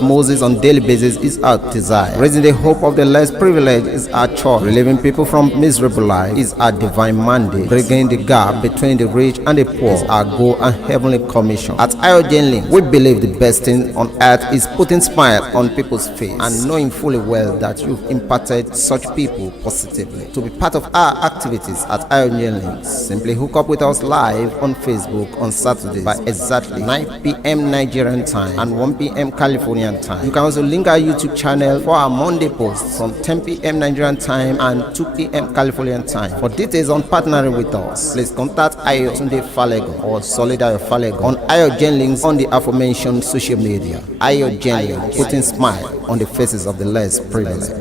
Moses on daily basis is our desire. Raising the hope of the less privileged is our choice. Relieving people from miserable life is our divine mandate. Bridging the gap between the rich and the poor is our goal and heavenly commission. At AIRTEL, we believe the best thing on earth is putting smile on people's face and knowing fully well that you've impacted such people positively. To be part of our activities at AIRTEL, simply hook up with us live on Facebook on Saturdays by exactly 9 p.m. Nigerian time and 1 p.m. California time. You can also link our YouTube channel for our Monday posts from 10 p.m. Nigerian time and 2 p.m. California time. For details on partnering with us, please contact Ayotunde Falegon or Solidayo Falegon on AIRTEL links on the aforementioned social media. AIRTEL, putting smile on the faces of the less privileged.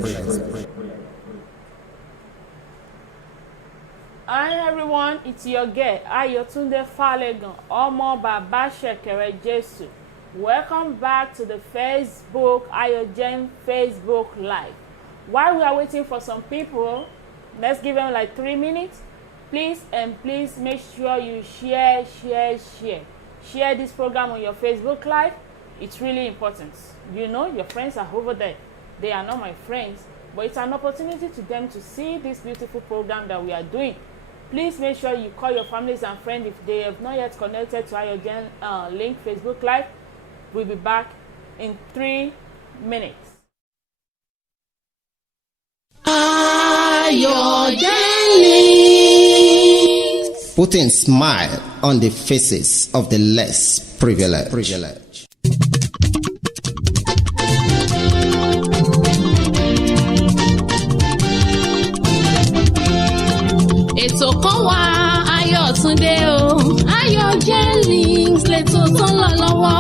Hi everyone, it's your girl Ayotunde Falegon, Omo Baba Shekere Jesu. Welcome back to the Facebook AIRTEL Facebook Live. While we are waiting for some people, let's give them like 3 minutes. Please make sure you share this program on your Facebook Live. It's really important. You know your friends are over there. They are not my friends, but it's an opportunity to them to see this beautiful program that we are doing. Please make sure you call your families and friends if they have not yet connected to AIRTEL link Facebook Live. We'll be back in 3 minutes. AIRTEL, putting smile on the faces of the less privileged. Ètò kan wà Ayọ̀túndé o, AIRTEL links lẹ́tọ̀ tó ń lọ lọ́wọ́.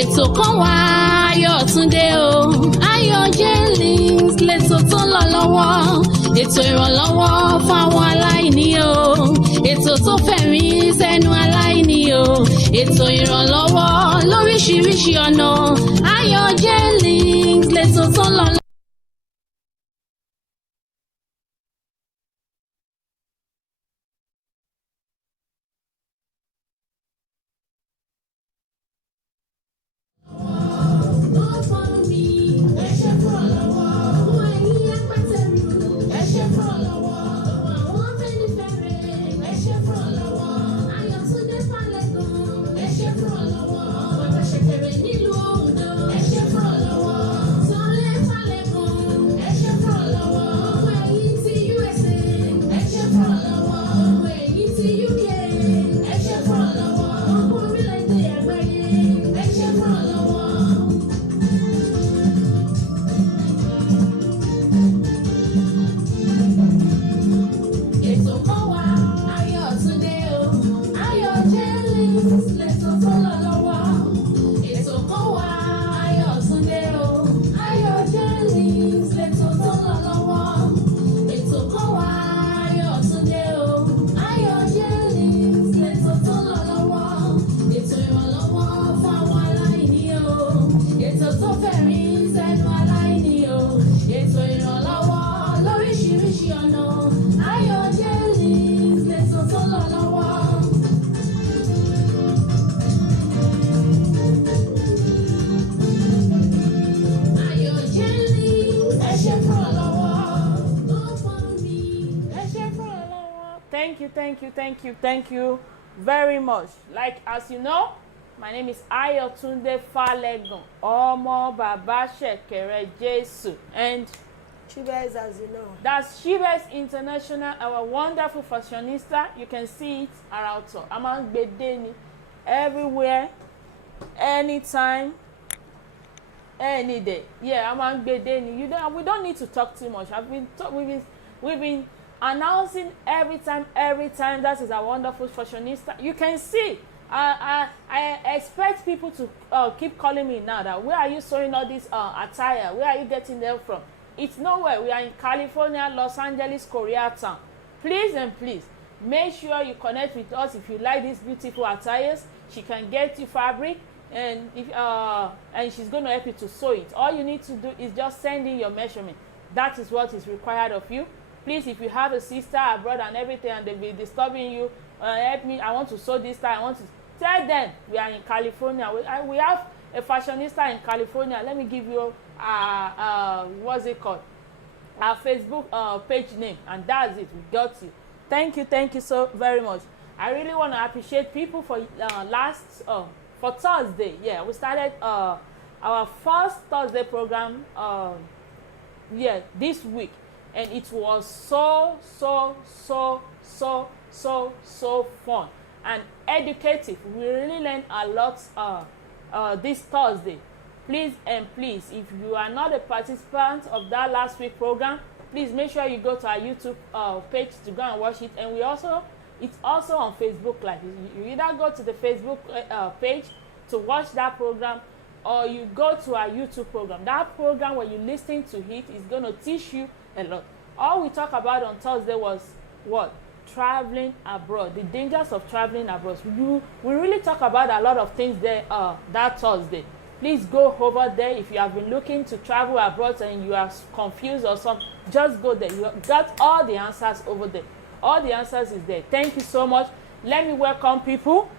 Ètò kan wà Ayọ̀túndé o, AIRTEL links lẹ́tọ̀ tó ń lọ lọ́wọ́. Ètò ìrànlọ́wọ́ fáwọn aláìní o, ètò tó fẹ̀mí sẹ́nu aláìní o, ètò ìrànlọ́wọ́ lóríṣiríṣi ọ̀nà. AIRTEL links lẹ́tọ̀ tó ń lọ lọ́wọ́. Thank you very much. Like, as you know, my name is Ayotunde Falegon, Omo Baba Shekere Jesu, and Shibes, as you know. That's Shibes International, our wonderful fashionista. You can see it around. Among Bedeni, everywhere, anytime, any day. Yeah, among Bedeni. We don't need to talk too much. We've been announcing every time. That is a wonderful fashionista. You can see. I expect people to keep calling me now. That where are you sewing all this attire? Where are you getting them from? It's nowhere. We are in California, Los Angeles, Koreatown. Please make sure you connect with us if you like these beautiful attires. She can get you fabric, and she's going to help you to sew it. All you need to do is just send in your measurement. That is what is required of you. Please, if you have a sister, a brother, and everything, and they'll be disturbing you, help me. I want to sew this time. I want to tell them we are in California. We have a fashionista in California, let me give you what's it called, our Facebook page name, and that's it. We got you. Thank you so very much. I really want to appreciate people for for Thursday. Yeah, we started our first Thursday program this week, and it was so fun and educative. We really learned a lot this Thursday. Please, if you are not a participant of that last week program, please make sure you go to our YouTube page to go and watch it. And it's also on Facebook Live. You either go to the Facebook page to watch that program, or you go to our YouTube program. That program, when you listen to it, is going to teach you a lot. All we talked about on Thursday was what? Traveling abroad, the dangers of traveling abroad. We really talk about a lot of things there that Thursday. Please go over there. If you have been looking to travel abroad and you are confused or something, just go there. You got all the answers over there. All the answers is there. Thank you so much. Let me welcome people.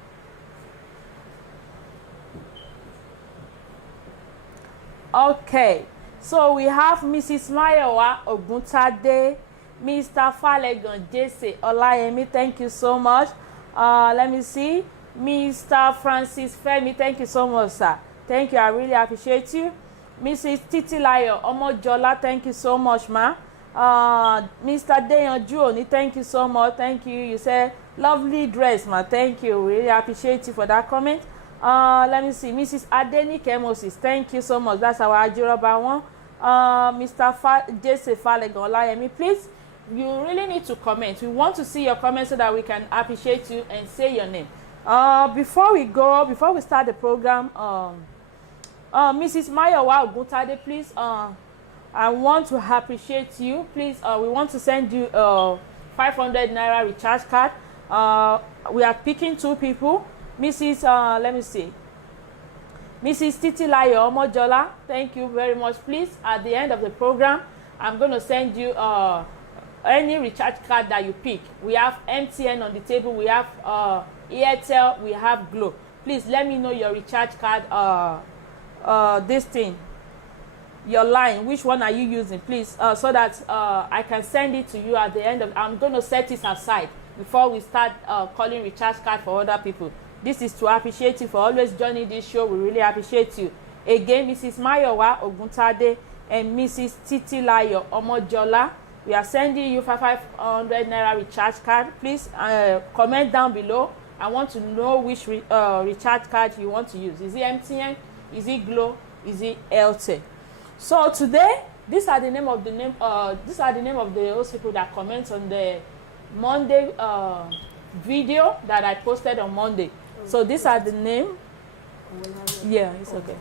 Okay, so we have Mrs. Mayowa Oguntade, Mr. Falegan Jesse Olayemi, thank you so much. Let me see, Mr. Francis Femi, thank you so much, sir. Thank you, I really appreciate you. Mrs. Titilayo Omojola, thank you so much, ma. Mr. Deyon Juoni, thank you so much. Thank you. You said lovely dress, ma. Thank you. Really appreciate you for that comment. Let me see, Mrs. Adenike Moses, thank you so much. That's our Ajiroba one. Mr. Jesse Falegan Olayemi, please, you really need to comment. We want to see your comments so that we can appreciate you and say your name. Before we start the program, Mrs. Mayowa Oguntade, please, I want to appreciate you. Please, we want to send you 500 naira recharge card. We are picking 2 people. Mrs. Let me see, Mrs. Titilayo Omojola, thank you very much. Please, at the end of the program, I'm going to send you any recharge card that you pick. We have MTN on the table. We have AIRTEL. We have Glo. Please let me know your recharge card. This thing, your line. Which one are you using, please? So that I can send it to you at the end of. I'm going to set it aside before we start calling recharge card for other people. This is to appreciate you for always joining this show. We really appreciate you. Again, Mrs. Mayowa Oguntade and Mrs. Titilayo Omojola, we are sending you 500 naira recharge card. Please comment down below. I want to know which recharge card you want to use. Is it MTN? Is it Glo? Is it AIRTEL? So today, these are the name of those people that comment on the Monday video that I posted on Monday. So these are the name. Yeah, it's okay.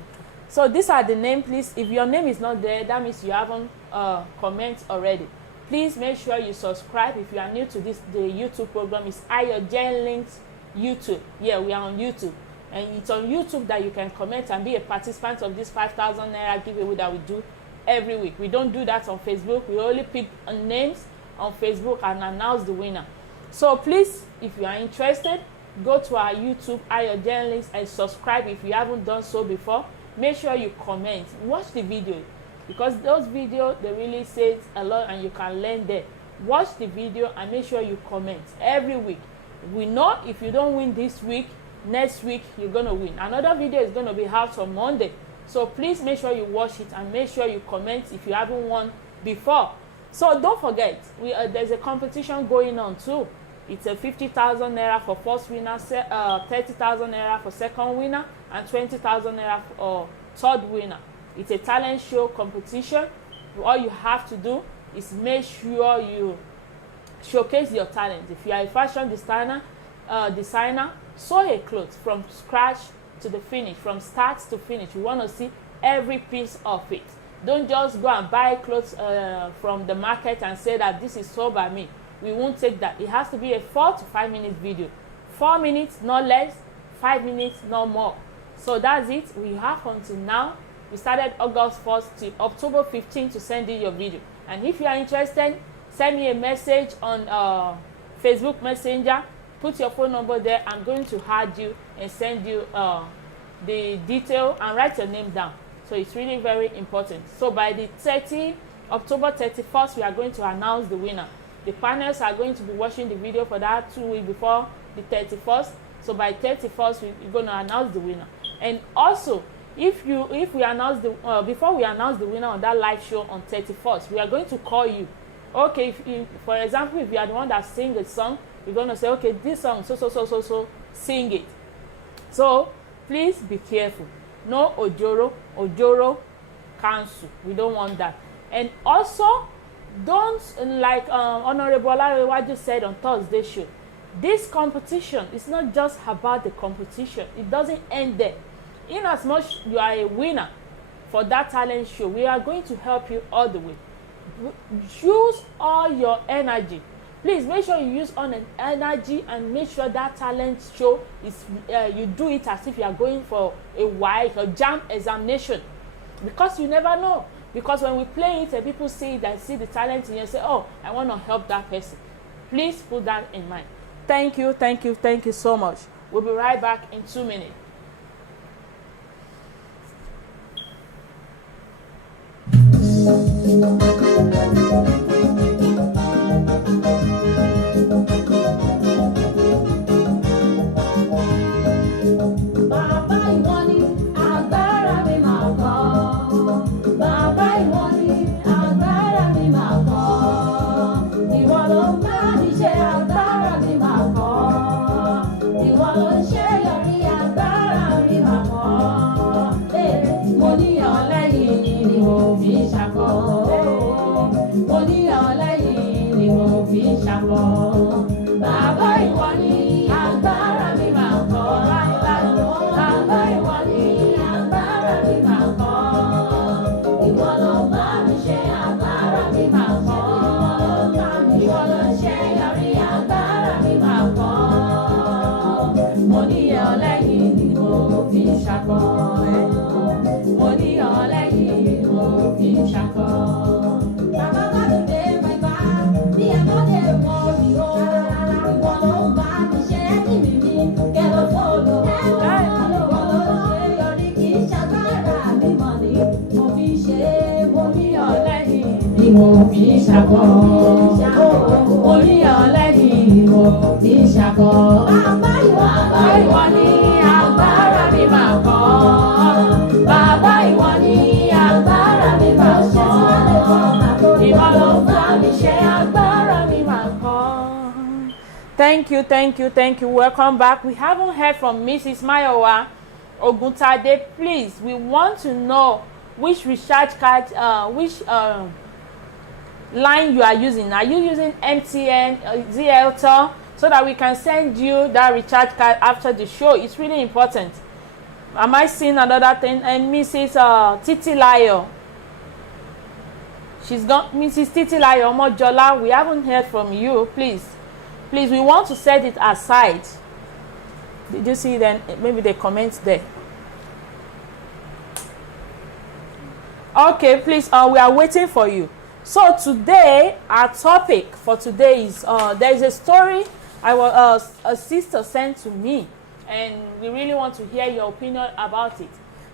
So these are the name. Please, if your name is not there, that means you haven't comment already. Please make sure you subscribe. If you are new to the YouTube program, it's AIRTEL Links YouTube. Yeah, we are on YouTube, and it's on YouTube that you can comment and be a participant of this 5,000 naira giveaway that we do every week. We don't do that on Facebook. We only pick names on Facebook and announce the winner. So please, if you are interested, go to our YouTube AIRTEL Links and subscribe if you haven't done so before. Make sure you comment, watch the video, because those videos, they really say a lot and you can learn there. Watch the video and make sure you comment every week. We know if you don't win this week, next week you're going to win. Another video is going to be out on Monday. So please make sure you watch it and make sure you comment if you haven't won before. So don't forget, there's a competition going on too. It's a 50,000 naira for first winner, 30,000 naira for second winner, and 20,000 naira for third winner. It's a talent show competition. All you have to do is make sure you showcase your talent. If you are a fashion designer, sew a cloth from scratch to the finish, from start to finish. We want to see every piece of it. Don't just go and buy clothes from the market and say that this is sold by me. We won't take that. It has to be a 4 to 5 minute video. 4 minutes, not less. 5 minutes, not more. So that's it. We have until now. We started August 1st to October 15th to send in your video. And if you are interested, send me a message on Facebook Messenger. Put your phone number there. I'm going to add you and send you the detail and write your name down. So it's really very important. So by the October 31st, we are going to announce the winner. The panels are going to be watching the video for that 2 weeks before the 31st. So by 31st, we're going to announce the winner. And also, if we announce the before we announce the winner on that live show on 31st, we are going to call you. Okay, for example, if you are the one that sing the song, we're going to say, okay, this song, so, sing it. So please be careful. No ojoro, cancel. We don't want that. And also, don't, like Honorable Olarewaju said on Thursday show, this competition is not just about the competition. It doesn't end there. In as much you are a winner for that talent show, we are going to help you all the way. Use all your energy. Please make sure you use all the energy and make sure that talent show is you do it as if you are going for a JAMB examination, because you never know. Because when we play it and people see it and see the talent in you, say, oh, I want to help that person. Please put that in mind. Thank you so much. We'll be right back in 2 minutes. Thank you. Welcome back. We haven't heard from Mrs. Mayowa Oguntade. Please, we want to know which recharge card, which line you are using. Are you using MTN, AIRTEL, so that we can send you that recharge card after the show? It's really important. Am I seeing another thing? And Mrs. Titilayo. She's got Mrs. Titilayo Omojola. We haven't heard from you. Please, we want to set it aside. Did you see then? Maybe the comments there. Okay, please. We are waiting for you. So today, our topic for today is there is a story a sister sent to me, and we really want to hear your opinion about it.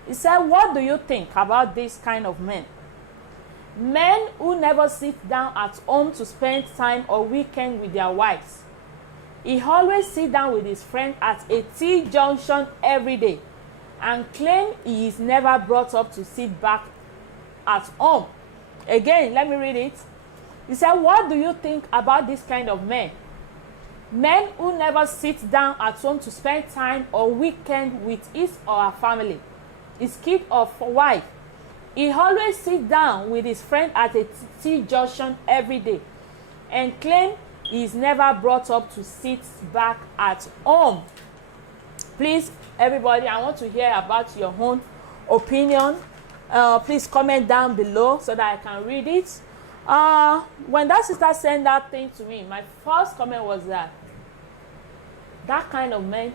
He said, "What do you think about this kind of men? Men who never sit down at home to spend time or weekend with their wives. He always sit down with his friend at a T junction every day and claim he is never brought up to sit back at home." Again, let me read it. He said, "What do you think about this kind of men? Men who never sit down at home to spend time or weekend with his or her family, his kid or wife. He always sits down with his friend at a T junction every day and claim he is never brought up to sit back at home." Please, everybody, I want to hear about your own opinion. Please comment down below so that I can read it. When that sister sent that thing to me, my first comment was that kind of men,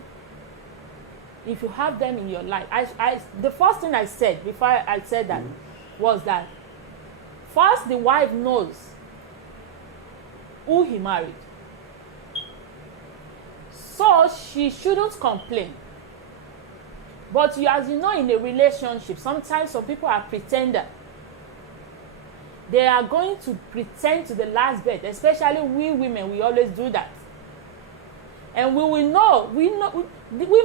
if you have them in your life, the first thing I said before I said that was that first the wife knows who he married, so she shouldn't complain. But as you know, in a relationship, sometimes some people are pretender. They are going to pretend to the last bit, especially we women, we always do that. And we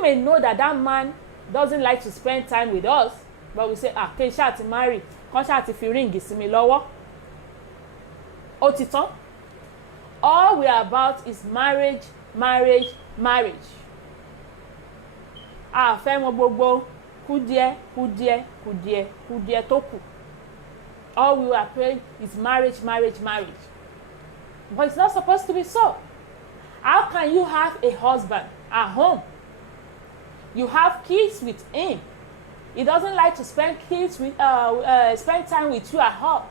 may know that that man doesn't like to spend time with us, but we say, kí n ṣáà ti marry, kán ṣáà ti fi ríǹgì sí mi lọ́wọ́. Ó ti tán. All we are about is marriage, marriage, marriage. Fẹ́ mọ gbogbo kúdíẹ̀ kúdíẹ̀ kúdíẹ̀ kúdíẹ̀ tó kù. All we are praying is marriage, marriage, marriage. But it's not supposed to be so. How can you have a husband at home? You have kids with him. He doesn't like to spend spend time with you at home,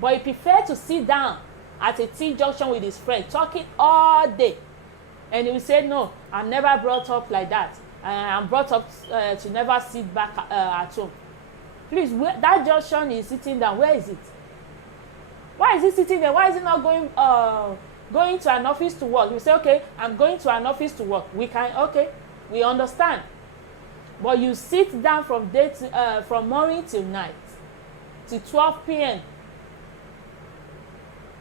but he prefers to sit down at a T junction with his friend, talking all day. And he will say, no, I'm never brought up like that. I'm brought up to never sit back at home. Please, that junction is sitting down. Where is it? Why is he sitting there? Why is he not going to an office to work? We say, okay, I'm going to an office to work. We understand. But you sit down from morning till night, till 12 p.m.,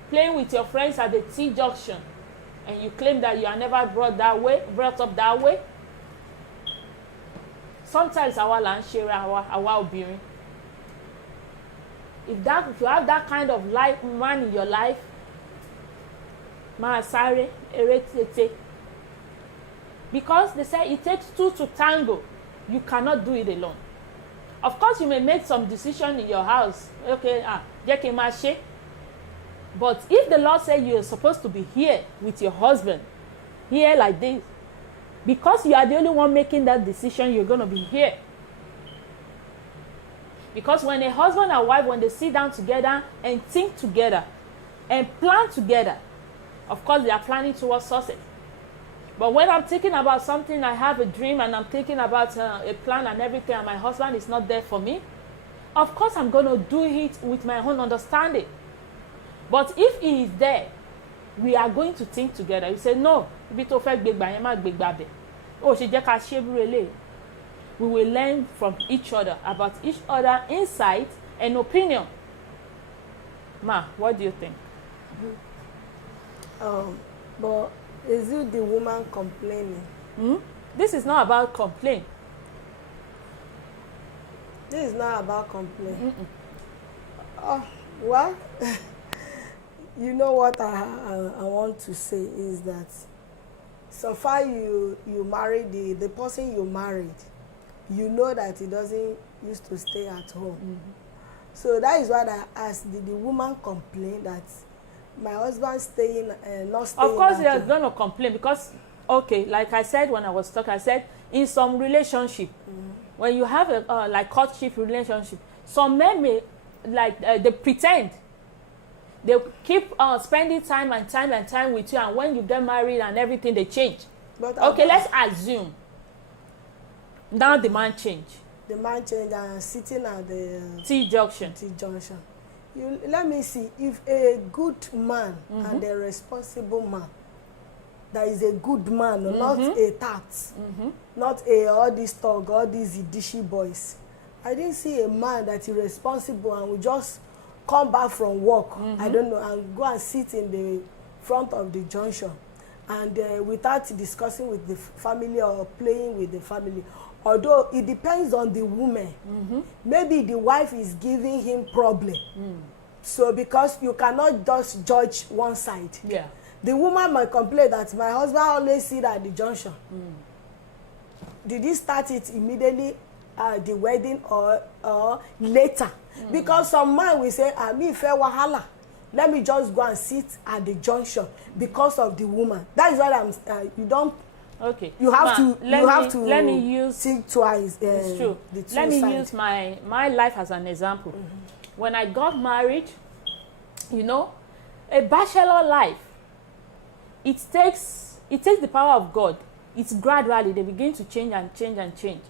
playing with your friends at the T junction, and you claim that you are never brought up that way. Sometimes àwa là ń ṣe àwa obìnrin. If you have that kind of man in your life, máa sáré eré tètè. Because they say it takes two to tango. You cannot do it alone. Of course, you may make some decision in your house. Okay, jẹ́ kí n máa ṣe. But if the Lord said you are supposed to be here with your husband, here like this, because you are the only one making that decision, you're going to be here. Because when a husband and wife, when they sit down together and think together and plan together, of course, they are planning towards success. But when I'm thinking about something, I have a dream and I'm thinking about a plan and everything, and my husband is not there for me, of course, I'm going to do it with my own understanding. But if he is there, we are going to think together. You say, no, ibi tó fẹ́ gbégbá yẹn má gbégbá bẹ̀. Ó ṣe jẹ́ ká ṣe búrú eléyìí. We will learn from each other about each other insight and opinion. Ma, what do you think? But is it the woman complaining? This is not about complaint. This is not about complaining. Well, you know what I want to say is that so far you married the person you married, you know that he doesn't used to stay at home. So that is what I asked. Did the woman complain that my husband not staying Of course, at they are home? going to complain because, okay, like I said when I was talking, I said in some relationship, when you have a like courtship relationship, some men may they pretend. They keep spending time with you, and when you get married and everything, they change. But okay, let's assume now the man change. The man changed and sitting at the T junction. Let me see if a good man and a responsible man, that is a good man, not a tat, not all these talk, all these idishy boys. I didn't see a man that is responsible and will just come back from work, I don't know, and go and sit in the front of the junction and without discussing with the family or playing with the family. Although it depends on the woman. Maybe the wife is giving him problem. So because you cannot just judge one side. Yeah. The woman might complain that my husband always sit at the junction. Did he start it immediately at the wedding or later? Because some man will say, me fair wahala. Let me just go and sit at the junction because of the woman. That is what I'm. You don't. Okay. You have to. Let me use. Think twice. It's true. Let me use my life as an example. When I got married, you know, a bachelor life. It takes the power of God. It's gradually they begin to change and change and change.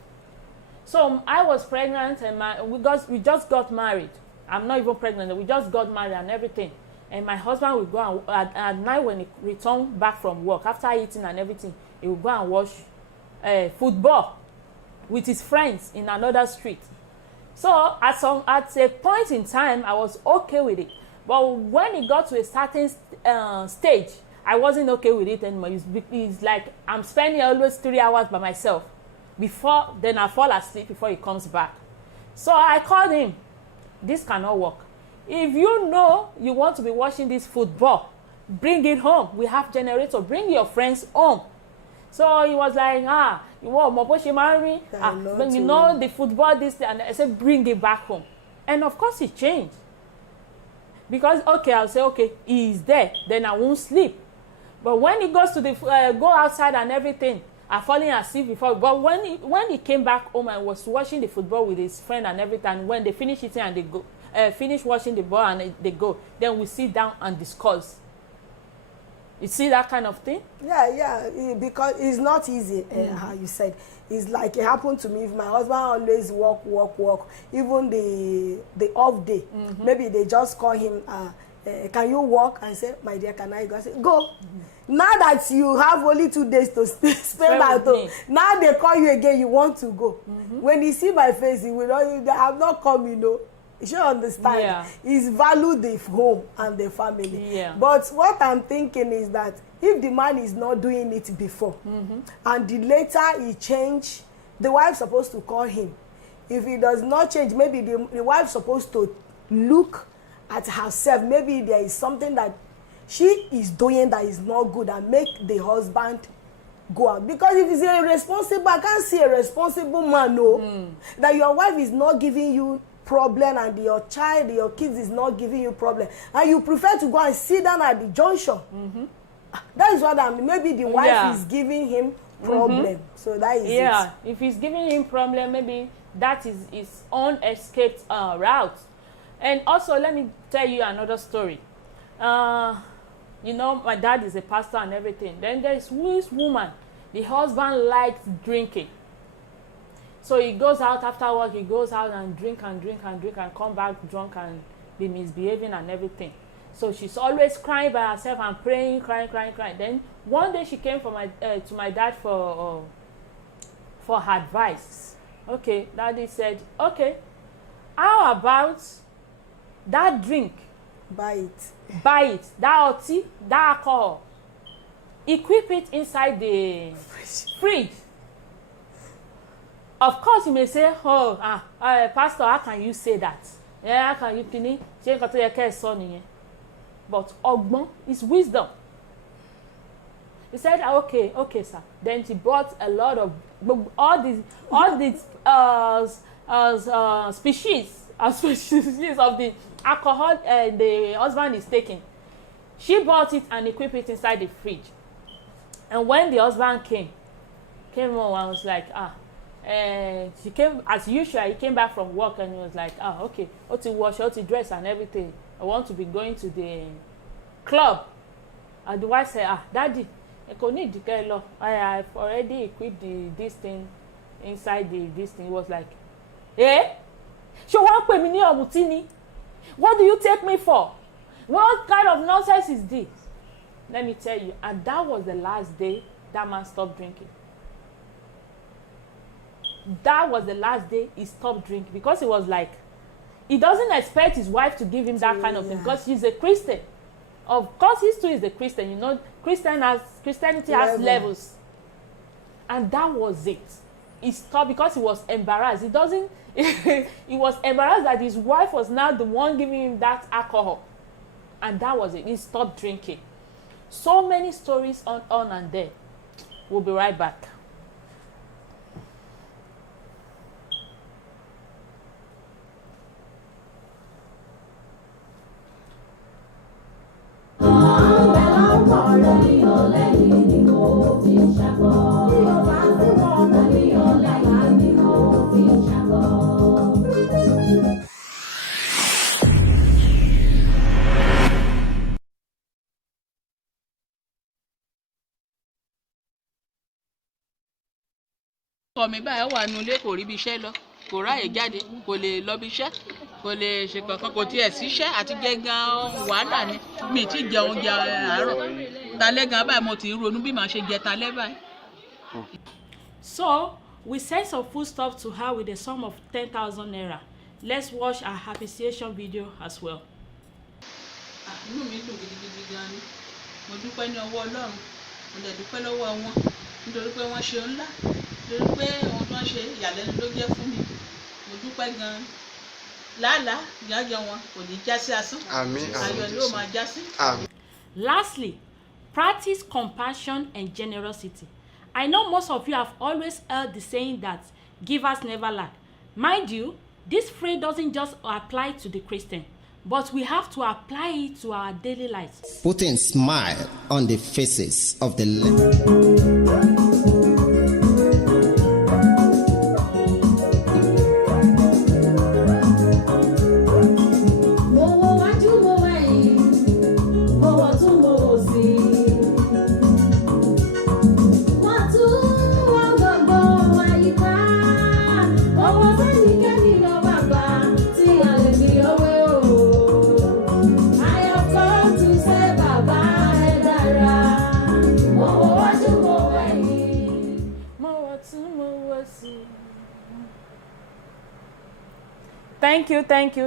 So I was pregnant and we just got married. I'm not even pregnant. We just got married and everything. And my husband would go and, at night when he returned back from work after eating and everything, he would go and watch football. with his friends in another street. So at a point in time, I was okay with it. But when it got to a certain stage, I wasn't okay with it anymore. It's like I'm spending always 3 hours by myself. Then I fall asleep before he comes back. So I called him. This cannot work. If you know you want to be watching this football, bring it home. We have generator. Bring your friends home. So he was like, you want more push marry? When you know the football, this, and I said, bring it back home. And of course, it changed. Because, okay, I'll say, okay, he's there. Then I won't sleep. But when he goes to go outside and everything, I'm falling asleep before. But when he came back home and was watching the football with his friend and everything, when they finish eating and they go, finish watching the ball and they go, then we sit down and discuss. You see that kind of thing? Yeah, because it's not easy, how you said. It's like it happened to me. If my husband always work, even the off day, maybe they just call him, can you walk? And say, my dear, can I go? I say, go. Now that you have only 2 days to spend at home, now they call you again, you want to go. When you see my face, you will know, they have not come, you know. You should understand. Yeah. He's valued the home and the family. Yeah. But what I'm thinking is that if the man is not doing it before, and the later he change, the wife supposed to call him. If he does not change, maybe the wife supposed to look at herself. Maybe there is something that she is doing that is not good, and make the husband go out. Because if he's irresponsible, I can't see a responsible man that your wife is not giving you problem, and your kids is not giving you problem, and you prefer to go and sit down at the junction. That is what maybe the wife is giving him problem. So that is it. Yeah, if he's giving him problem, maybe that is his unescaped route. And also, let me tell you another story. You know, my dad is a pastor and everything. Then there is this woman. The husband likes drinking. So he goes out after work, he goes out and drink and come back drunk and be misbehaving and everything. So she's always crying by herself and praying, crying. Then one day she came to my dad for advice. Okay, daddy said, okay, how about that drink? Buy it. That tea, that alcohol. Equip it inside the fridge. Of course, you may say, Pastor, how can you say that? Yeah, how can you finish? But Ogbon is wisdom. He said, okay, sir. Then she brought a lot of all these species of the alcohol the husband is taking. She bought it and equipped it inside the fridge. And when the husband came home and was like, she came as usual. He came back from work and he was like, okay, how to wash, how to dress and everything. I want to be going to the club. And the wife said, Daddy, I've already equipped this thing inside this thing. He was like, what do you take me for? What kind of nonsense is this? Let me tell you. And that was the last day that man stopped drinking. That was the last day he stopped drinking, because he was like, he doesn't expect his wife to give him that kind of thing, because she's a Christian. Of course, he too is a Christian. You know, Christianity has levels. And that was it. He stopped because he was embarrassed. He was embarrassed that his wife was now the one giving him that alcohol. And that was it. He stopped drinking. So many stories on and there. We'll be right back. mi báyìí wà nulẹ̀ kò rí bí iṣẹ́ lọ, kò ráyè jáde, kò lè lọ bí iṣẹ́, kò lè ṣe kankan, kò tiẹ̀ síṣẹ́ àti jẹ gan wàhálà ni. Mi ti jẹun jẹ àárọ̀, talẹ́ gan báyìí mo ti ronú bí màá ṣe jẹ talẹ́ báyìí. So We sent some food stuff to her with a sum of 10,000 naira. Let's watch her appreciation video as well. Inú mi dùn gidigidi gan ni. Mo dúpẹ́ ní ọwọ́ Ọlọ́run. Mo dẹ̀ dúpẹ́ lọ́wọ́ wọn nítorí pé wọ́n ṣe ńlá. Nítorí pé ohun tí wọ́n ṣe ìyàlẹ́nu ló jẹ́ fún mi. Mo dúpẹ́ gan. Lálàá ìyájọ́ wọn kò ní já sí asán. Àmín. Ayọ̀ ló máa já sí. Àmín. Lastly, practice compassion and generosity. I know most of you have always heard the saying that givers never lack. Mind you, this phrase doesn't just apply to the Christian, but we have to apply it to our daily lives. Putting smile on the faces of the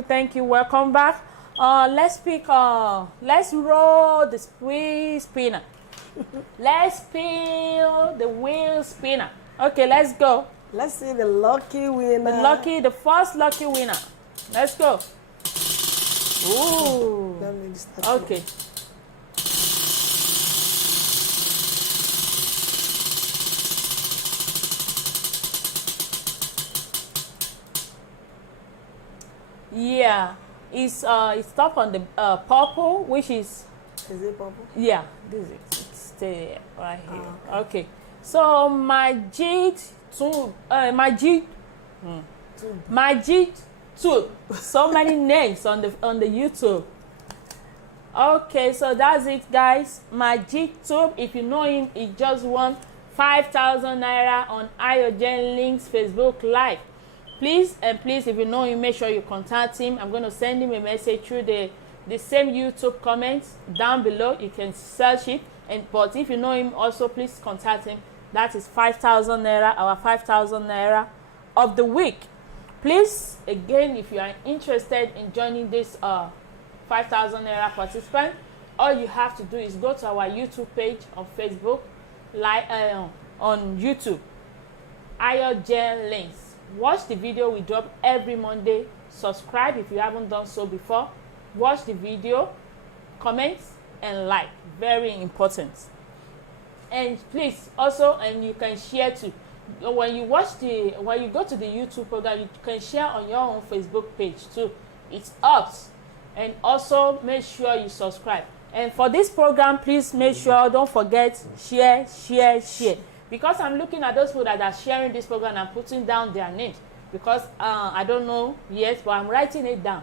Thank you. Welcome back. Let's roll the wheel spinner. Let's spin the wheel spinner. Okay, let's go. Let's see the lucky winner. The first lucky winner. Let's go. Ooh. Let me start. Okay. Yeah, it's top on the purple, which is. Is it purple? Yeah, this is it. It's right here. Okay. So Majid tube. So many names on the YouTube. Okay, so that's it, guys. Majid tube. If you know him, he just won 5,000 naira on Iogen Links Facebook Live. Please, if you know him, make sure you contact him. I'm going to send him a message through the same YouTube comments down below. You can search it. But if you know him also, please contact him. That is 5,000 naira, our 5,000 naira of the week. Please, again, if you are interested in joining this 5,000 naira participant, all you have to do is go to our YouTube page on Facebook, on YouTube, Iogen Links. Watch the video we drop every Monday. Subscribe if you haven't done so before. Watch the video, comment, and like. Very important. And please also, and you can share too. When you go to the YouTube program, you can share on your own Facebook page too. It helps. And also make sure you subscribe. And for this program, please make sure, don't forget, share. Because I'm looking at those people that are sharing this program and putting down their names. Because I don't know yet, but I'm writing it down.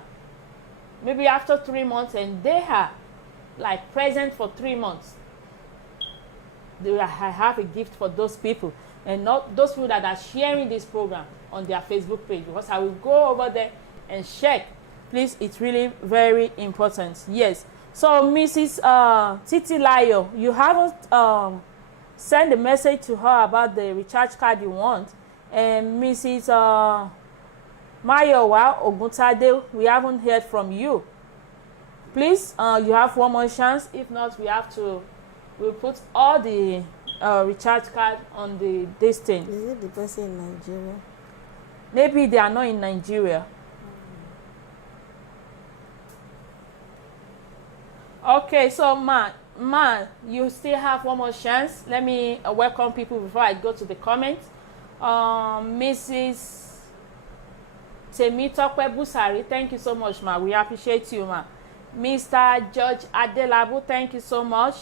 Maybe after 3 months, and they are like present for 3 months. I have a gift for those people. And not those people that are sharing this program on their Facebook page. Because I will go over there and check. Please, it's really very important. Yes. So, Mrs. Titilayo, you haven't send a message to her about the recharge card you want. And Mrs. Mayowa Oguntade, we haven't heard from you. Please, you have one more chance. If not, we'll put all the recharge card on this thing. Is it the person in Nigeria? Maybe they are not in Nigeria. Okay, so Ma, you still have one more chance. Let me welcome people before I go to the comments. Mrs. Temitope Busari, thank you so much, Ma. We appreciate you, Ma. Mr. George Adelabu, thank you so much.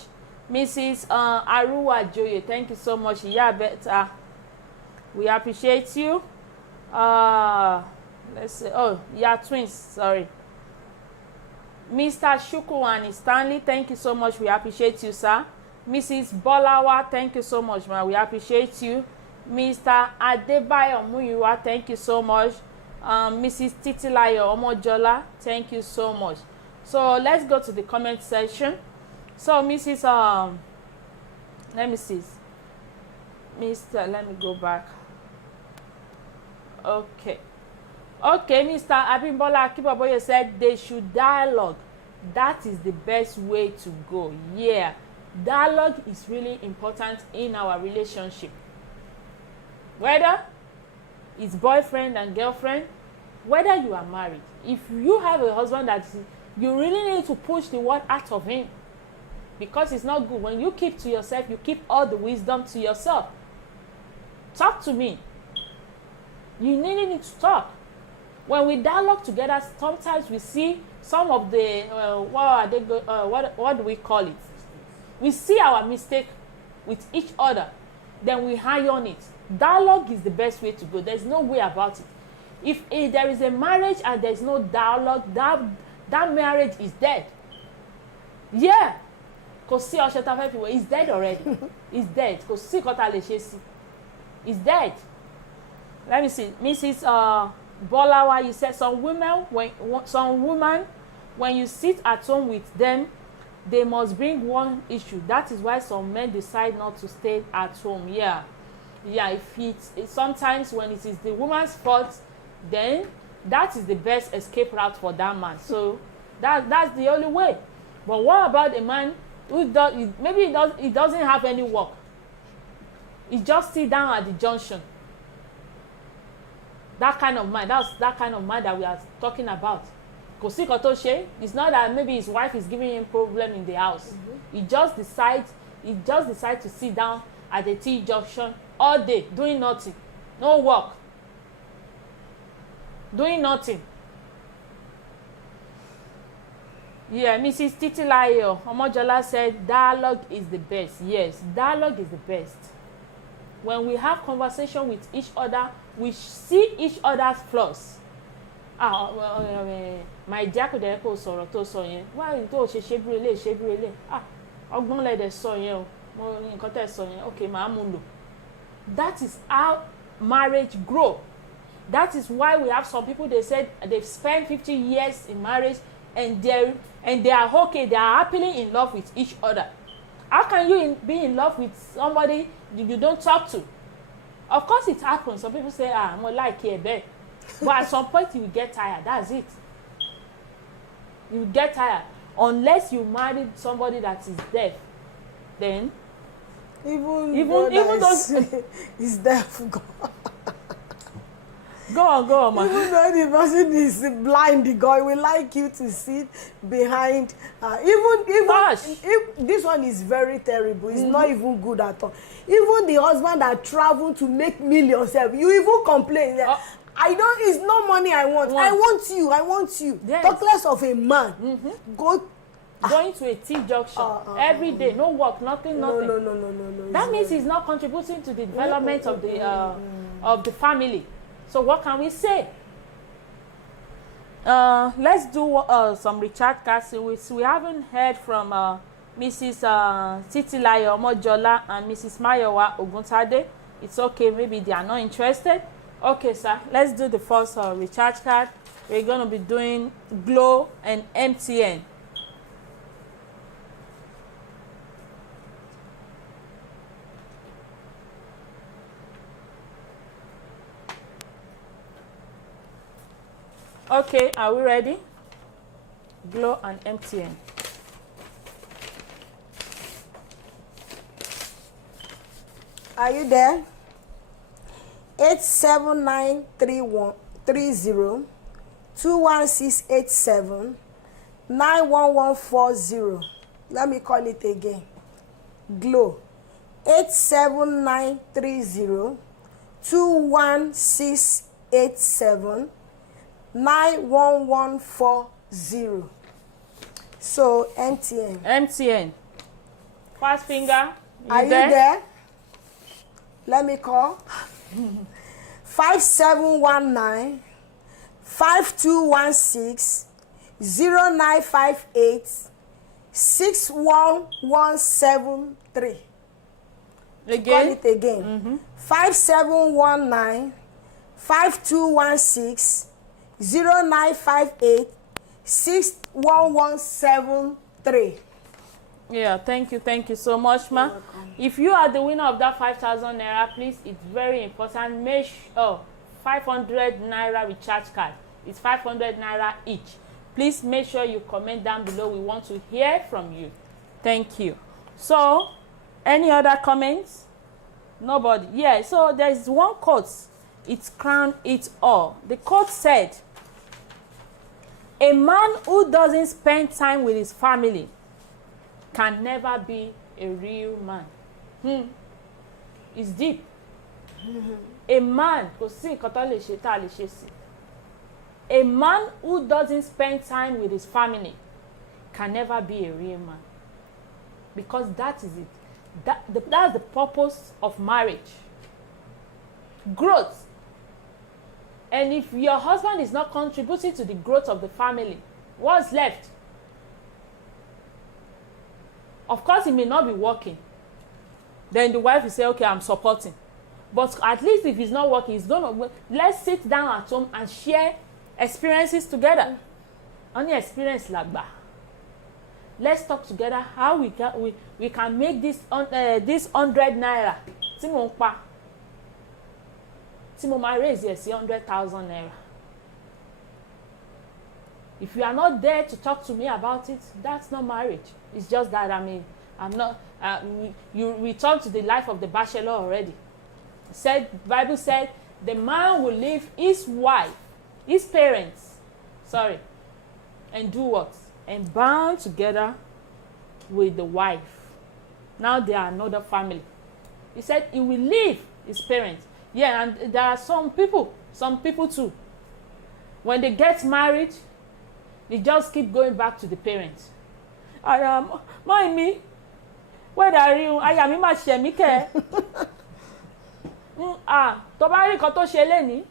Mrs. Aruwa Joye, thank you so much. Yeah, better. We appreciate you. Let's see. Oh, yeah, twins. Sorry. Mr. Shukwani Stanley, thank you so much. We appreciate you, sir. Mrs. Bolawa, thank you so much, man. We appreciate you. Mr. Adebayo Muyiwa, thank you so much. Mrs. Titilayo Omojola, thank you so much. So let's go to the comment section. So Mrs. Let me see. Let me go back. Okay. Okay, Mr. Abimbola Akibaboye said they should dialogue. That is the best way to go. Yeah. Dialogue is really important in our relationship. Whether it's boyfriend and girlfriend, whether you are married, if you have a husband that you really need to push the word out of him, because it's not good. When you keep to yourself, you keep all the wisdom to yourself. Talk to me. You need to talk. When we dialogue together, sometimes we see some of the what do we call it? We see our mistake with each other, then we iron it. Dialogue is the best way to go. There's no way about it. If there is a marriage and there's no dialogue, that marriage is dead. Yeah. Because see, it's dead already. It's dead. Because see, it's dead. Let me see. Mrs. Bolawa, you said some women, when you sit at home with them, they must bring one issue. That is why some men decide not to stay at home. Yeah. If it's sometimes when it is the woman's fault, then that is the best escape route for that man. So that's the only way. But what about a man who he doesn't have any work? He just sit down at the junction. That kind of man, that's that kind of man that we are talking about. It's not that maybe his wife is giving him problem in the house. He just decides to sit down at the T junction all day doing nothing, no work, doing nothing. Yeah, Mrs. Titilayo Omojola said dialogue is the best. Yes, dialogue is the best. When we have conversation with each other, we see each other's flaws. My dear kò dẹ̀ kó sọ̀rọ̀ tó sọ yẹn. Why tó ṣe bí relé. Ọgbọ́n lẹ́dẹ̀ sọ yẹn o. Mo nǹkan tẹ́ sọ yẹn. Okay, màá mú lò. That is how marriage grow. That is why we have some people, they said they've spent 50 years in marriage and they are okay, they are happily in love with each other. How can you be in love with somebody you don't talk to? Of course it happens. Some people say, I'm more like here, babe. But at some point you will get tired. That's it. You will get tired. Unless you married somebody that is deaf, then even those is deaf. Go on, man. Even though the person is blind, the guy will like you to sit behind. If this one is very terrible. It's not even good at all. Even the husband that travel to make millions, you even complain. It's no money I want. I want you. Yes. Talk less of a man. Going to a T junction every day, no work, nothing. No. That means he's not contributing to the development of the family. So what can we say? Let's do some recharge cards. We haven't heard from Mrs. Titilayo Omojola and Mrs. Mayowa Oguntade. It's okay, maybe they are not interested. Okay, sir, let's do the first recharge card. We're going to be doing Glow and MTN. Okay, are we ready? Glow and MTN. Are you there? 87930 21687 91140. Let me call it again. Glow 87930 21687 91140. So MTN. First finger. Are you there? Let me call. 5719 5216 0958 61173. Again. Call it again. 5719 5216 0958 61173. Yeah, thank you so much, ma. If you are the winner of that 5,000 naira, please, it's very important. Make sure 500 naira recharge card. It's 500 naira each. Please make sure you comment down below. We want to hear from you. Thank you. So, any other comments? Nobody. Yeah, so there's one quote. It's crown it all. The quote said, a man who doesn't spend time with his family can never be a real man. It's deep. A man, a man who doesn't spend time with his family can never be a real man. Because that is it. That's the purpose of marriage. Growth. And if your husband is not contributing to the growth of the family, what's left? Of course, he may not be working. Then the wife will say, okay, I'm supporting. But at least if he's not working, he's gonna, let's sit down at home and share experiences together. Only experience lagba. Let's talk together how we can make this 100 naira. Timo ma raise yes 100,000 naira. If you are not there to talk to me about it, that's not marriage. It's just that I'm not. You return to the life of the bachelor already. Bible said the man will leave his wife, his parents, and do what? And bound together with the wife. Now they are another family. He said he will leave his parents. Yeah, and there are some people too. When they get married, they just keep going back to the parents. Mommy, where are you? I am in my shemike. Tó bá rí nǹkan tó ṣe lénìí,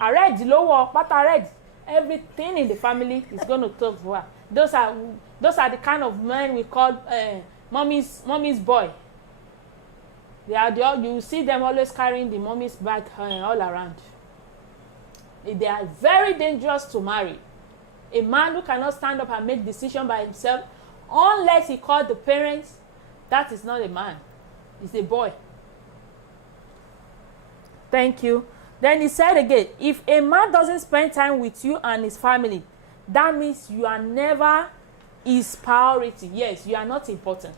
red lówó, pátá red. Everything in the family is going to talk for her. Those are the kind of men we call mommy's boy. You see them always carrying the mommy's bag all around. They are very dangerous to marry. A man who cannot stand up and make decisions by himself, unless he called the parents, that is not a man. It's a boy. Thank you. Then he said again, if a man doesn't spend time with you and his family, that means you are never his priority. Yes, you are not important.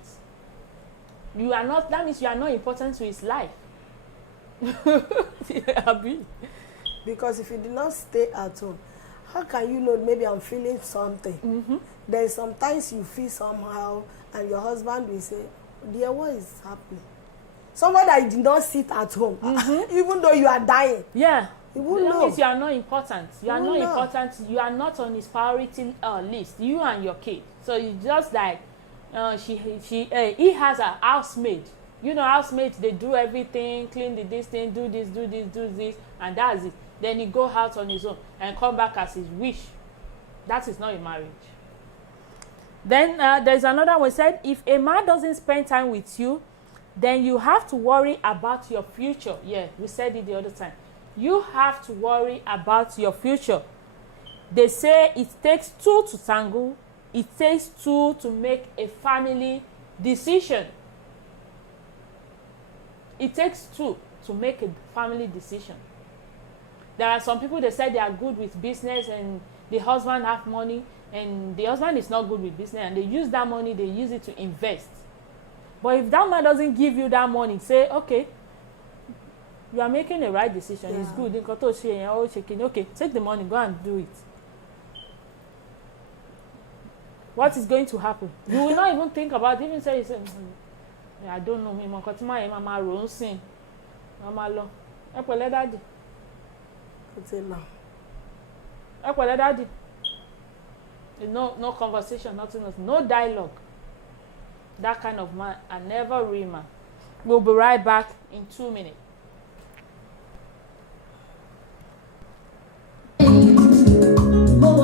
That means you are not important to his life. Because if you do not stay at home, how can you know maybe I'm feeling something? There's sometimes you feel somehow and your husband will say, dear, what is happening? Someone that did not sit at home, even though you are dying. Yeah. He won't know. That means you are not important. You are not important. You are not on his priority list. You and your kid. So it's just like he has a housemaid. You know, housemates, they do everything, clean this thing, do this, and that's it. Then he go out on his own and come back as his wish. That is not a marriage. Then there's another one said, if a man doesn't spend time with you, then you have to worry about your future. Yeah, we said it the other time. You have to worry about your future. They say it takes two to tango. It takes two to make a family decision. It takes two to make a family decision. There are some people that say they are good with business and the husband have money and the husband is not good with business and they use that money, they use it to invest. But if that man doesn't give you that money, say, okay, you are making the right decision. Yeah. It's good. Okay, take the money, go and do it. What is going to happen? You will not even think about it. Even say, I don't know me. Mama Ronsin. Mama lo. Epele daddy. Epele daddy. No conversation, nothing else. No dialogue. That kind of man, I never real man. We'll be right back in 2 minutes. Mo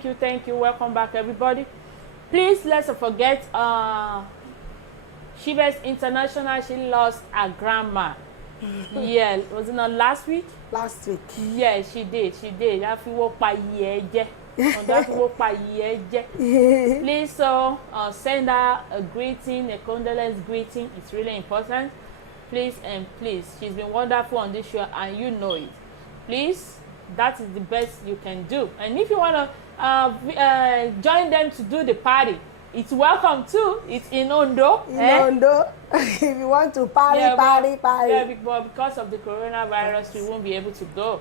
Thank you. Welcome back, everybody. Please, let's not forget, Shibes International, she lost her grandma. Yeah, was it not last week? Last week. Yeah, she did. That people pa yeje. Please, send her a greeting, a condolence greeting. It's really important. Please and please. She's been wonderful on this show, and you know it. Please, that is the best you can do. And if you want to join them to do the party, it's welcome too. It's in Ondo. Ondo. If you want to party. Yeah, but because of the coronavirus, we won't be able to go.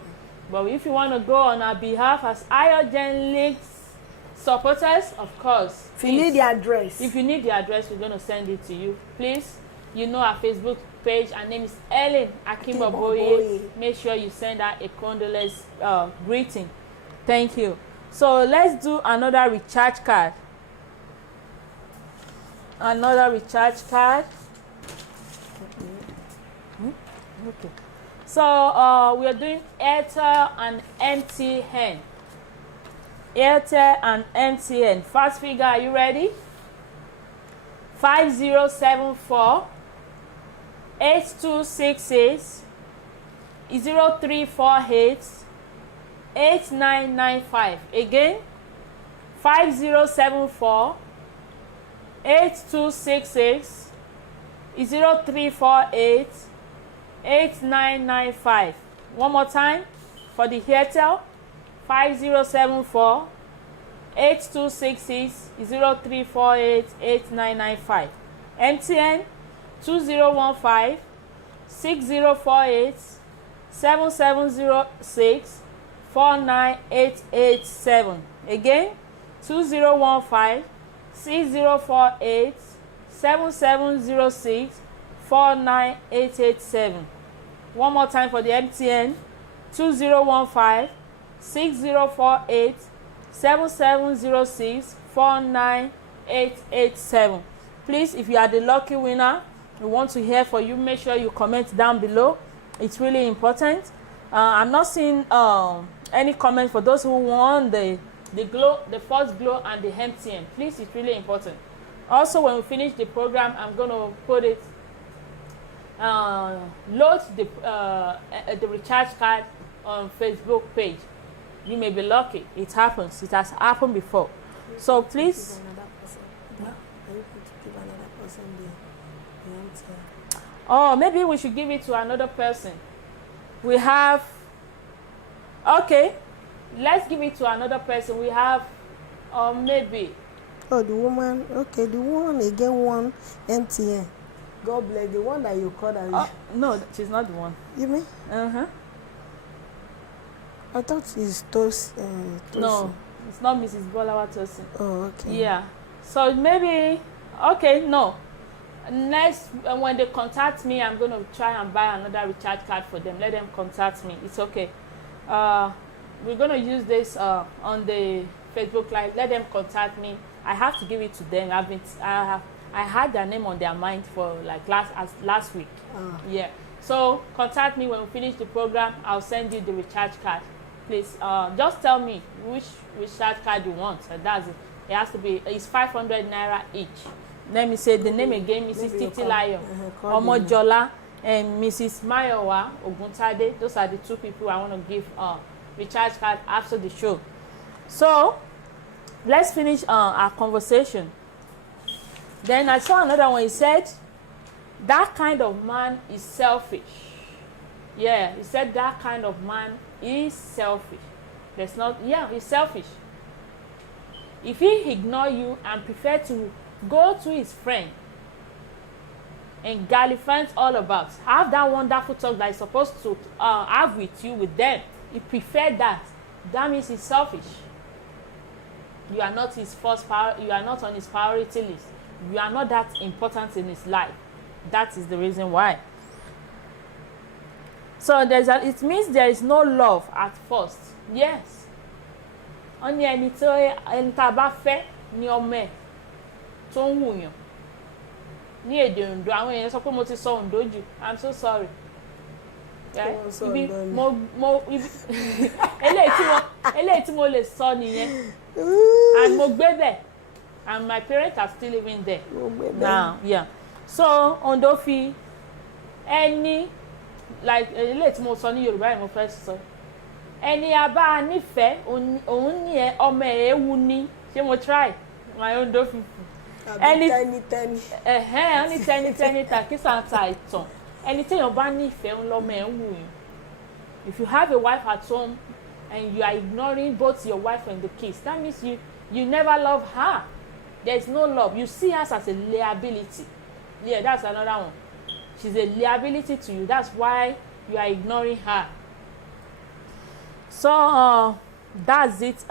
But if you want to go on our behalf as Iogen League's supporters, of course. If you need the address. If you need the address, we're going to send it to you. Please, you know our Facebook page. Her name is Ellen Akimboboye. Make sure you send her a condolence greeting. Thank you. So let's do another recharge card. Okay. So we are doing AIRTEL and MTN. AIRTEL and MTN. First figure, are you ready? 5074 8266 0348 8995. Again, 5074 8266 0348 8995. One more time for the AIRTEL, 5074 8266 0348 8995. MTN 2015 6048 7706 49887. Again, 2015 6048 7706 49887. One more time for the MTN, 2015 6048 7706 49887. Please, if you are the lucky winner, we want to hear from you. Make sure you comment down below. It's really important. I'm not seeing any comment for those who won the glow, the first glow, and the MTN. Please, it's really important. Also, when we finish the program, I'm going to put it, load the recharge card on Facebook page. You may be lucky. It happens. It has happened before. So please. Oh, maybe we should give it to another person. We have. Okay, let's give it to another person. We have, maybe. Oh, the woman. Okay, the woman again won MTN. God bless the one that you called her. Oh, no, she's not the one. You mean? I thought it's Tosin. No, it's not Mrs. Bolawa Tosin. Oh, okay. Yeah. So maybe, okay, no. Next, when they contact me, I'm going to try and buy another recharge card for them. Let them contact me. It's okay. We're going to use this on the Facebook Live. Let them contact me. I have to give it to them. I had their name on their mind for like last week. Yeah. So contact me when we finish the program. I'll send you the recharge card. Please, just tell me which recharge card you want. That's it. It has to be. It's 500 naira each. Let me say the name again, Mrs. Titilayo Omojola and Mrs. Mayowa Oguntade. Those are the two people I want to give recharge card after the show. So let's finish our conversation. Then I saw another one. He said, that kind of man is selfish. Yeah, he said that kind of man is selfish. There's not, yeah, he's selfish. If he ignore you and prefer to go to his friend and gallivant all about, have that wonderful talk that he's supposed to have with you with them, he prefer that. That means he's selfish. You are not his first you are not on his priority list. You are not that important in his life. That is the reason why. So it means there is no love at first. Yes. Only ẹni tá bá fẹ́ ni ọmọ ẹ̀ tó ń wùyàn. Ní èdè Ondo, àwọn èèyàn sọ pé mo ti sọ Ondo jù. I'm so sorry. Eléyìí tí mo lè sọ nìyẹn. and mo gbé bẹ̀, and my parents are still living there now. Yeah. So Ondo fi ẹni like eléyìí tí mo sọ ní Yorùbá yìí mo fẹ́ sọ ẹni abá nífẹ̀ẹ́ òun ní ẹ ọmọ ẹ̀ ewu ní ṣé mo try my Ondo fi ẹni tẹ́ni tàkísà ta ìtàn ẹni téèyàn bá nífẹ̀ẹ́ ń lọ́mọ ẹ̀ ń wù yín. If you have a wife at home and you are ignoring both your wife and the kids, that means you never love her. There is no love. You see her as a liability. Yeah, that's another one. She's a liability to you. That's why you are ignoring her. So that's it.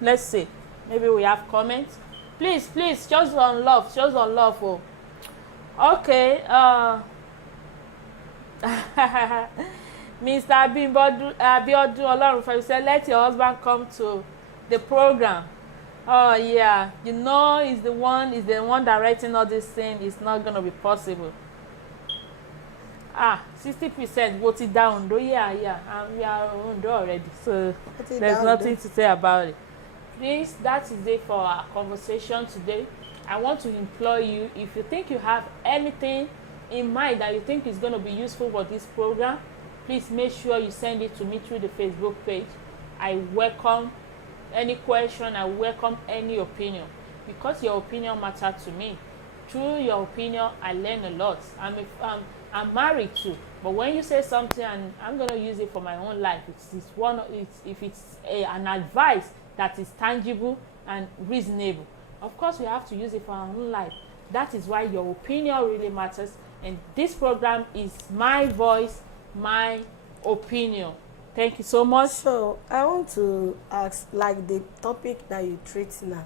Let's see. Maybe we have comments. Please, show some love. Oh. Okay. Mr. Abiodun Olorunfemi said, let your husband come to the program. Oh yeah, you know he's the one directing all this thing. It's not gonna be possible. 60% voted down. Yeah, we are Ondo already, so there's nothing to say about it. Please, that is it for our conversation today. I want to implore you, if you think you have anything in mind that you think is going to be useful for this program, please make sure you send it to me through the Facebook page. I welcome any question, I welcome any opinion, because your opinion matters to me. Through your opinion, I learn a lot. I'm married too, but when you say something and I'm going to use it for my own life, if it's an advice that is tangible and reasonable, of course we have to use it for our own life. That is why your opinion really matters, and this program is my voice, my opinion. Thank you so much. So I want to ask, like the topic that you treat now,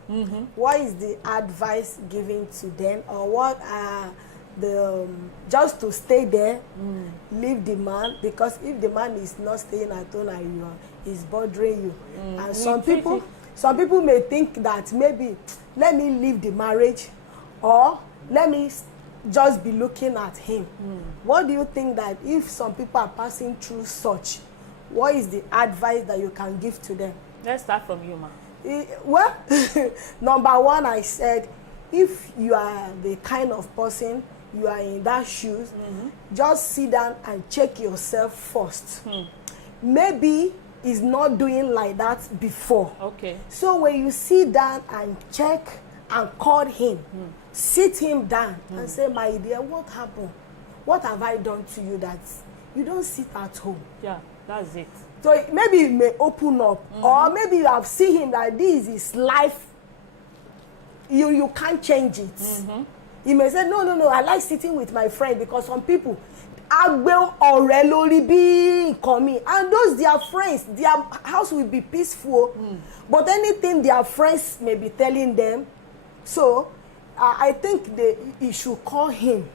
what is the advice given to them, or what are the just to stay there, leave the man, because if the man is not staying at home and is bothering you, and some people may think that maybe let me leave the marriage, or let me just be looking at him. What do you think that if some people are passing through such, what is the advice that you can give to them? Let's start from you, ma. Well, number one, I said, if you are the kind of person, you are in that shoes, just sit down and check yourself first. Maybe he's not doing like that before. Okay. So when you sit down and check and call him, sit him down and say, my dear, what happened? What have I done to you that you don't sit at home? Yeah, that's it. So maybe it may open up, or maybe you have seen him that this is his life. You can't change it. He may say, no, I like sitting with my friend, because some people, and those their friends, their house will be peaceful, but anything their friends may be telling them. So I think you should call him,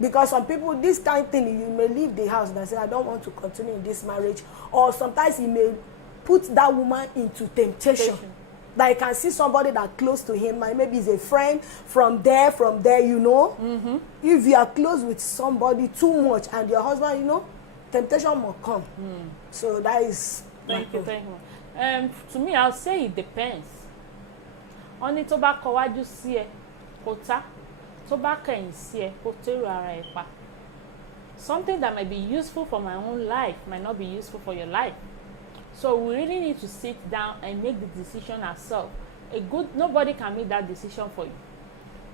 because some people, this kind of thing, you may leave the house and say, I don't want to continue in this marriage, or sometimes he may put that woman into temptation. That you can see somebody that close to him, maybe he's a friend from there, you know. If you are close with somebody too much and your husband, you know, temptation will come. So that is. Thank you. To me, I'll say it depends. Only tó bá kọ wájú sí ẹ, kò tá. Tó bá kẹ̀yìn sí ẹ, kò tẹ́rù ara ẹ pa. Something that might be useful for my own life might not be useful for your life. So we really need to sit down and make the decision ourselves. Nobody can make that decision for you.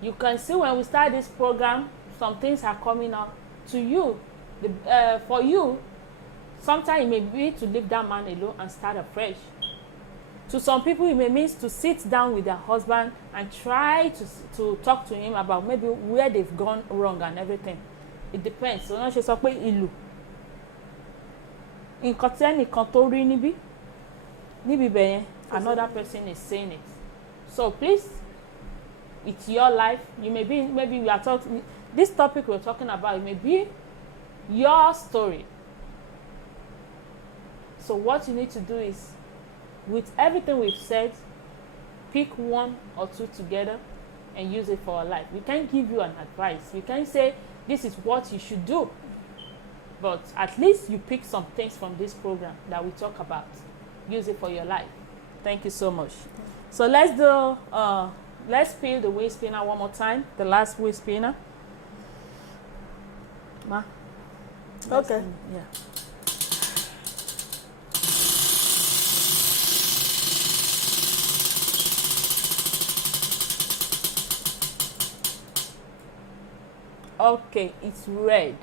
You can see when we start this program, some things are coming up to you. For you, sometimes it may be to leave that man alone and start afresh. To some people, it may mean to sit down with their husband and try to talk to him about maybe where they've gone wrong and everything. It depends. So, she sọ pé ìlú. Nǹkan tí ẹnìkan tó rí níbí bẹ́ẹ̀ yẹn, another person is saying it. So please, it's your life. Maybe we are talking, this topic we're talking about, it may be your story. So what you need to do is, with everything we've said, pick one or two together and use it for our life. We can't give you an advice. We can't say this is what you should do. But at least you pick some things from this program that we talk about. Use it for your life. Thank you so much. So let's peel the wheel spinner one more time. The last wheel spinner. Ma. Okay. Yeah. Okay, it's red.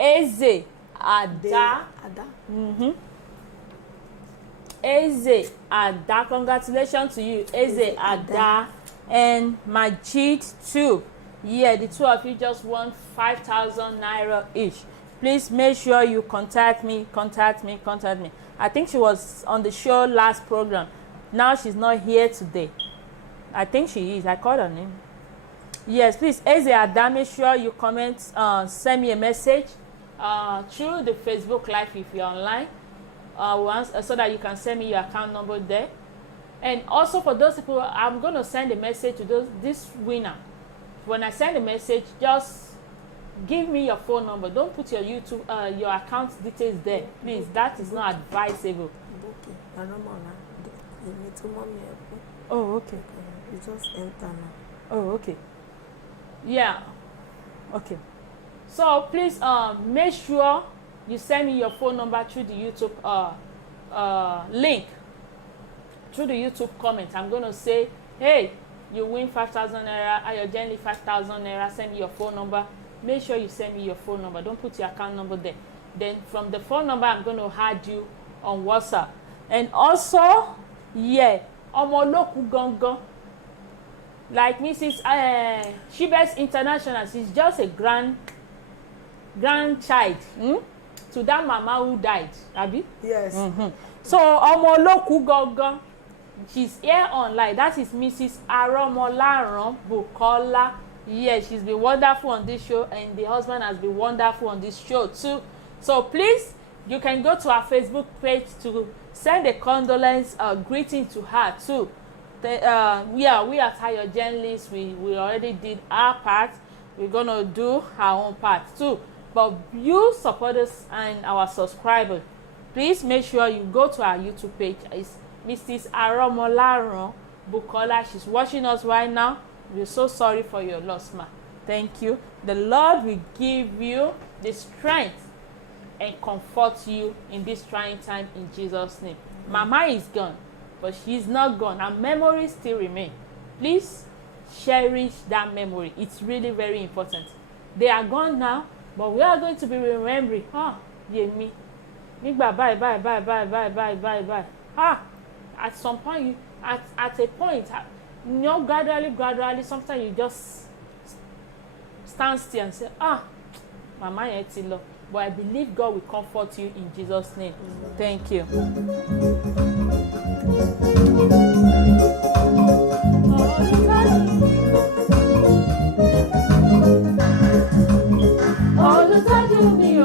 Eze Ada. Ada. Eze Ada. Congratulations to you, Eze Ada and Majid too. Yeah, the two of you just won 5,000 naira each. Please make sure you contact me. I think she was on the show last program. Now she's not here today. I think she is. I called her name. Yes, please, Eze Ada, make sure you comment, send me a message through the Facebook Live if you're online, so that you can send me your account number there. And also for those people, I'm going to send a message to this winner. When I send a message, just give me your phone number. Don't put your your account details there, please. That is not advisable. Oh, okay. You just enter now. Oh, okay. Yeah. Okay. So please make sure you send me your phone number through the YouTube link, through the YouTube comment. I'm going to say, hey, you win 5,000 naira, AIRTEL 5,000 naira, send me your phone number. Make sure you send me your phone number. Don't put your account number there. Then from the phone number, I'm going to add you on WhatsApp. And also, yeah, Omoloku Gongo, like Mrs. Shibes International, she's just a grandchild to that mama who died, Abi? Yes. So Omoloku Gongo, she's here online. That is Mrs. Aromolaran Bukola. Yes, she's been wonderful on this show, and the husband has been wonderful on this show too. So please, you can go to our Facebook page to send a condolence greeting to her too. We at Higher Journalists, we already did our part. We're gonna do our own part too. But you supporters and our subscribers, please make sure you go to our YouTube page. It's Mrs. Aromolaran Bukola. She's watching us right now. We're so sorry for your loss, ma. Thank you. The Lord will give you the strength and comfort you in this trying time in Jesus' name. Mama is gone, but she's not gone. Her memories still remain. Please cherish that memory. It's really very important. They are gone now, but we are going to be remembering. Me. Bye. At some point, at a point, gradually, sometimes you just stand still and say, Mama yet ti lọ. But I believe God will comfort you in Jesus' name. Thank you. Olùtọ́jú mi o,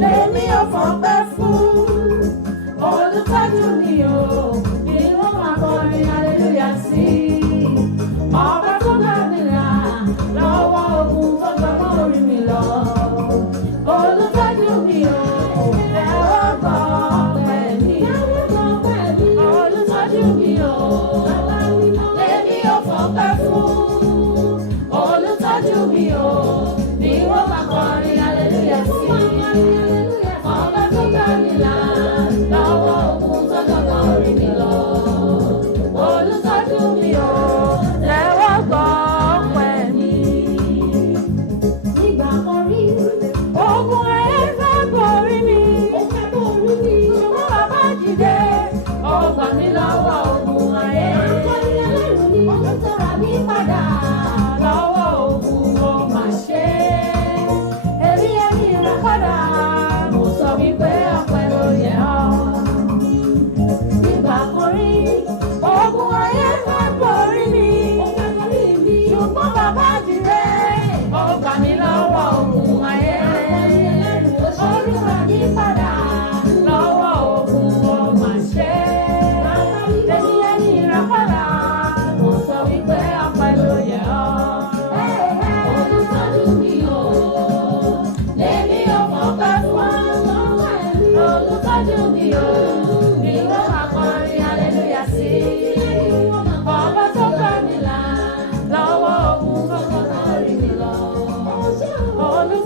lèmi ò fọpẹ́ fún. Olùtọ́jú mi o, ni wọ́n máa kọrin hallelujah sí. Ọba tó bá mi là lọ́wọ́ ogun tó gbọ́mọ́ orí mi lọ. Olùtọ́jú mi o, ẹ̀rọ gbọ́ pẹ̀lú. Olùtọ́jú mi o, lèmi ò fọpẹ́ fún. Olùtọ́jú mi o, ni wọ́n máa kọrin hallelujah sí. Ọba tó bá mi là lọ́wọ́ ogun tó gbọ́mọ́ orí mi lọ. Olùtọ́jú mi o, lẹ́wọ́ gbọ́ pẹ̀lú. Nígbà kan rí ogun ayé fẹ́ borí mi. Ṣùgbọ́n bàbá dìde, ó gbà mí lọ́wọ́ ogun ayé. Ó tó rà mí padà lọ́wọ́ ogun, ó mà ṣe. Èmi rẹ̀ padà.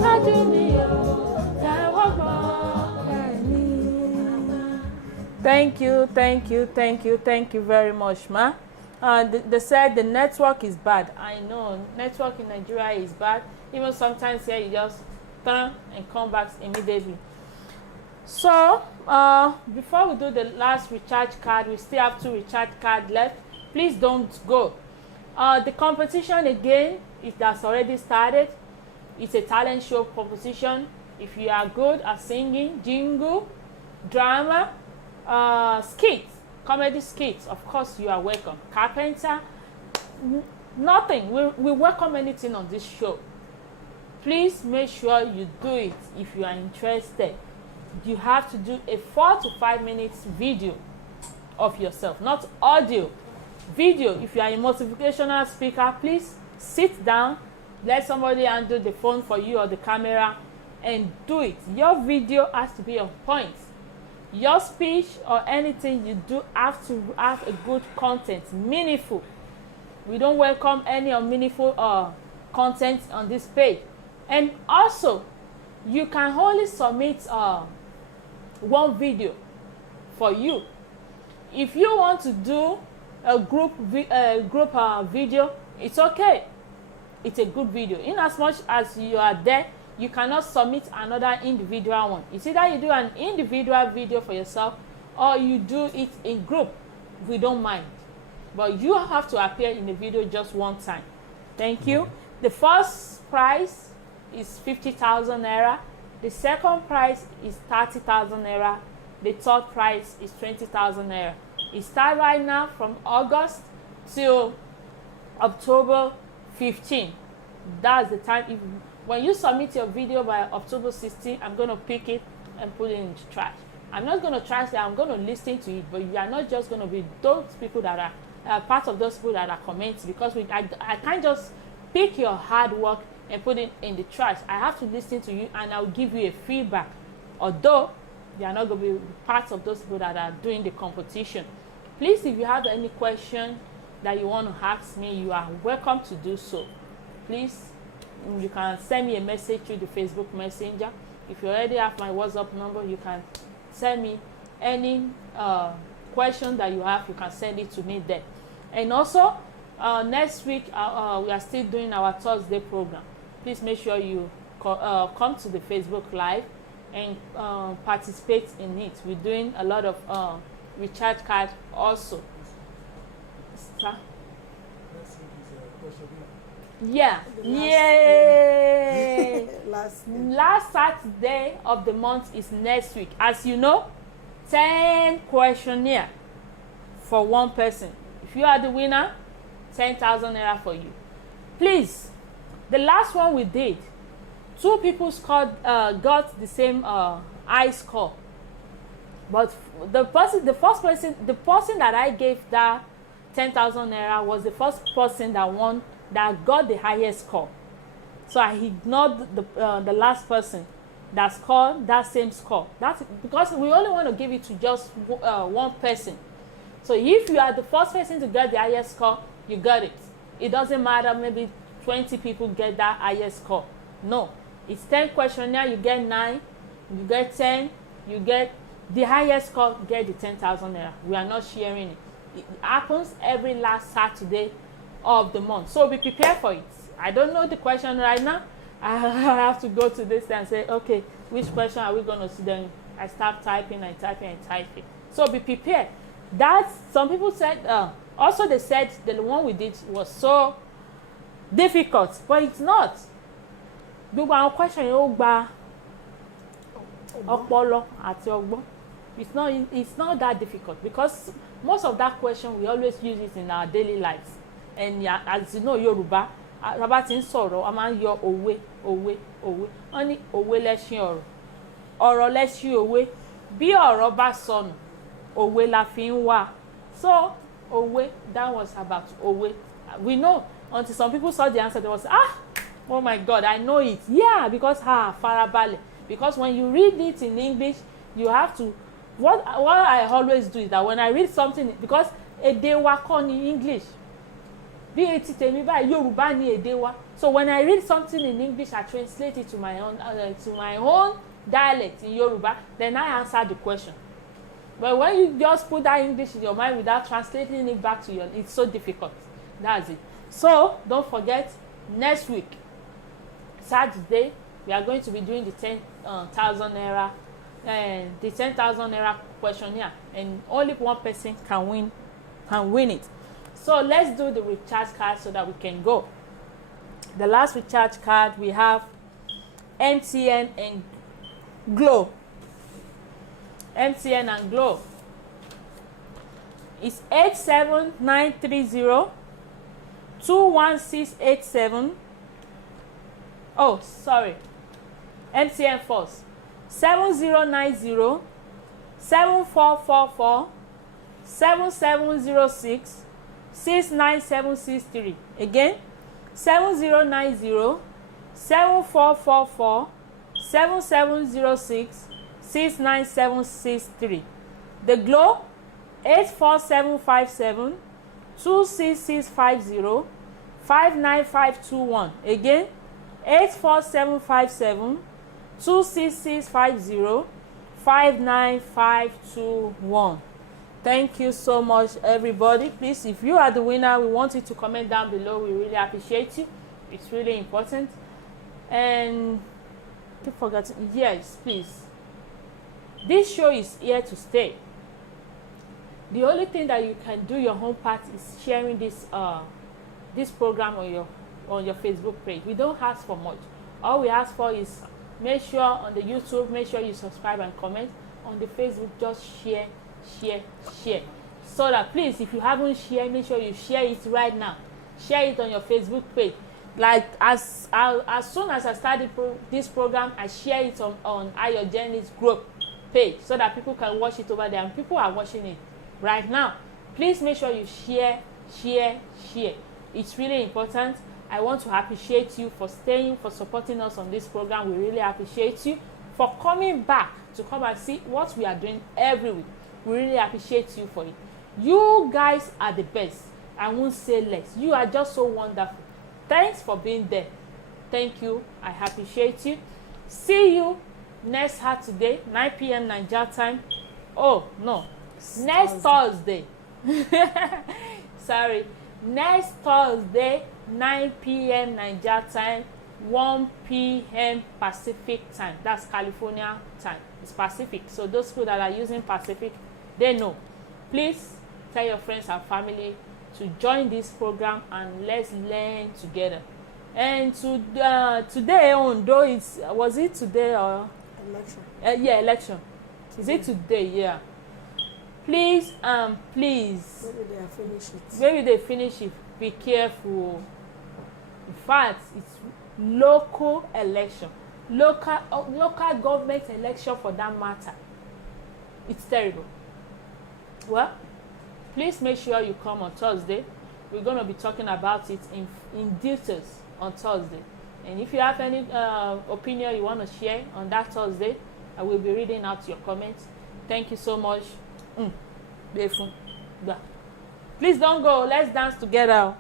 ṣáájú mi o tẹ́wọ́ gbọ́ ẹ̀mí. Thank you very much, ma. They said the network is bad. I know network in Nigeria is bad. Even sometimes here you just turn and come back immediately. So before we do the last recharge card, we still have 2 recharge cards left. Please don't go. The competition again, it has already started. It's a talent show competition. If you are good at singing, jingle, drama, skits, comedy skits, of course you are welcome. Carpenter, nothing. We welcome anything on this show. Please make sure you do it if you are interested. You have to do a 4 to 5 minutes video of yourself, not audio. Video. If you are a motivational speaker, please sit down, let somebody handle the phone for you or the camera and do it. Your video has to be on point. Your speech or anything you do have to have a good content, meaningful. We don't welcome any unmeaningful content on this page. And also, you can only submit one video for you. If you want to do a group video, it's okay. It's a good video. In as much as you are there, you cannot submit another individual one. It's either you do an individual video for yourself or you do it in group. We don't mind. But you have to appear in the video just one time. Thank you. The first prize is 50,000 naira. The second prize is 30,000 naira. The third prize is 20,000 naira. It starts right now from August till October 15. That's the time. When you submit your video by October 16, I'm going to pick it and put it in the trash. I'm not going to trash it. I'm going to listen to it. But you are not just going to be those people that are part of those people that are commenting, because I can't just pick your hard work and put it in the trash. I have to listen to you and I'll give you a feedback. Although they are not going to be part of those people that are doing the competition. Please, if you have any question that you want to ask me, you are welcome to do so. Please, you can send me a message through the Facebook Messenger. If you already have my WhatsApp number, you can send me any question that you have. You can send it to me there. And also, next week, we are still doing our Thursday program. Please make sure you come to the Facebook Live and participate in it. We're doing a lot of recharge cards also. Sir? Yeah. Yay! Last Saturday of the month is next week. As you know, 10 questionnaire for one person. If you are the winner, 10,000 naira for you. Please, the last one we did, 2 people scored, got the same high score. But the person that I gave that 10,000 naira was the first person that won, that got the highest score. So I ignored the last person that scored that same score. That's because we only want to give it to just one person. So if you are the first person to get the highest score, you got it. It doesn't matter, maybe 20 people get that highest score. No, it's 10 questionnaire, you get 9, you get 10, you get the highest score, get the 10,000 naira. We are not sharing it. It happens every last Saturday of the month. So be prepared for it. I don't know the question right now. I have to go to this and say, okay, which question are we going to see? Then I start typing and typing and typing. So be prepared. That's, some people said, also they said the one we did was so difficult, but it's not. Gbogbo àwọn question yóò gba ọpọlọ àti ọgbọ́n. It's not that difficult, because most of that question we always use it in our daily lives. And as you know, Yorùbá, bàbá tí ń sọ̀rọ̀, a máa ń yọ òwe. Wọ́n ní òwe lẹ́ṣin ọ̀rọ̀. Ọ̀rọ̀ lẹ́ṣin òwe. Bí ọ̀rọ̀ bá sọnù, òwe la fi ń wá. So, òwe, that was about òwe. We know, until some people saw the answer, they was, oh my God, I know it. Yeah, because farabalẹ̀. Because when you read it in English, you have to, what I always do is that when I read something, because èdè wa kọ́ ni English. bí etí tèmi báyìí Yorùbá ni èdè wa. So when I read something in English, I translate it to my own dialect in Yoruba, then I answer the question. But when you just put that English in your mind without translating it back to it's so difficult. That's it. So don't forget, next week, Saturday, we are going to be doing the 10,000 naira the 10,000 naira questionnaire, and only one person can win it. So let's do the recharge card so that we can go. The last recharge card we have MTN and Glo. MTN and Glo. It's 87930 21687. Oh, sorry. MTN first. 7090 7444 7706 69763. Again, 7090 7444 7706 69763. The Glo 84757 26650 59521. Again, 84757 26650 59521. Thank you so much, everybody. Please, if you are the winner, we want you to comment down below. We really appreciate you. It's really important. And keep forgetting, yes, please. This show is here to stay. The only thing that you can do your home part is sharing this program on your Facebook page. We don't ask for much. All we ask for is make sure on the YouTube, make sure you subscribe and comment. On the Facebook, just share. So that please, if you haven't shared, make sure you share it right now. Share it on your Facebook page. Like as soon as I start this program, I share it on AIRTEL's group page so that people can watch it over there, and people are watching it right now. Please make sure you share. It's really important. I want to appreciate you for staying, for supporting us on this program. We really appreciate you for coming back to come and see what we are doing every week. We really appreciate you for it. You guys are the best. I won't say less. You are just so wonderful. Thanks for being there. Thank you. I appreciate you. See you next Saturday, 9 p.m. Nigeria time. Oh, no. Next Thursday. Sorry. Next Thursday, 9 p.m. Nigeria time, 1 p.m. Pacific time. That's California time. It's Pacific. So those people that are using Pacific, they know. Please tell your friends and family to join this program and let's learn together. And today, although was it today or Election. Election. Is it today? Yeah. Please, please. Maybe they finish it. Be careful. In fact, it's local election, local government election for that matter. It's terrible. Well, please make sure you come on Thursday. We're going to be talking about it in details on Thursday. And if you have any opinion you want to share on that Thursday, I will be reading out your comments. Thank you so much. Please don't go. Let's dance together.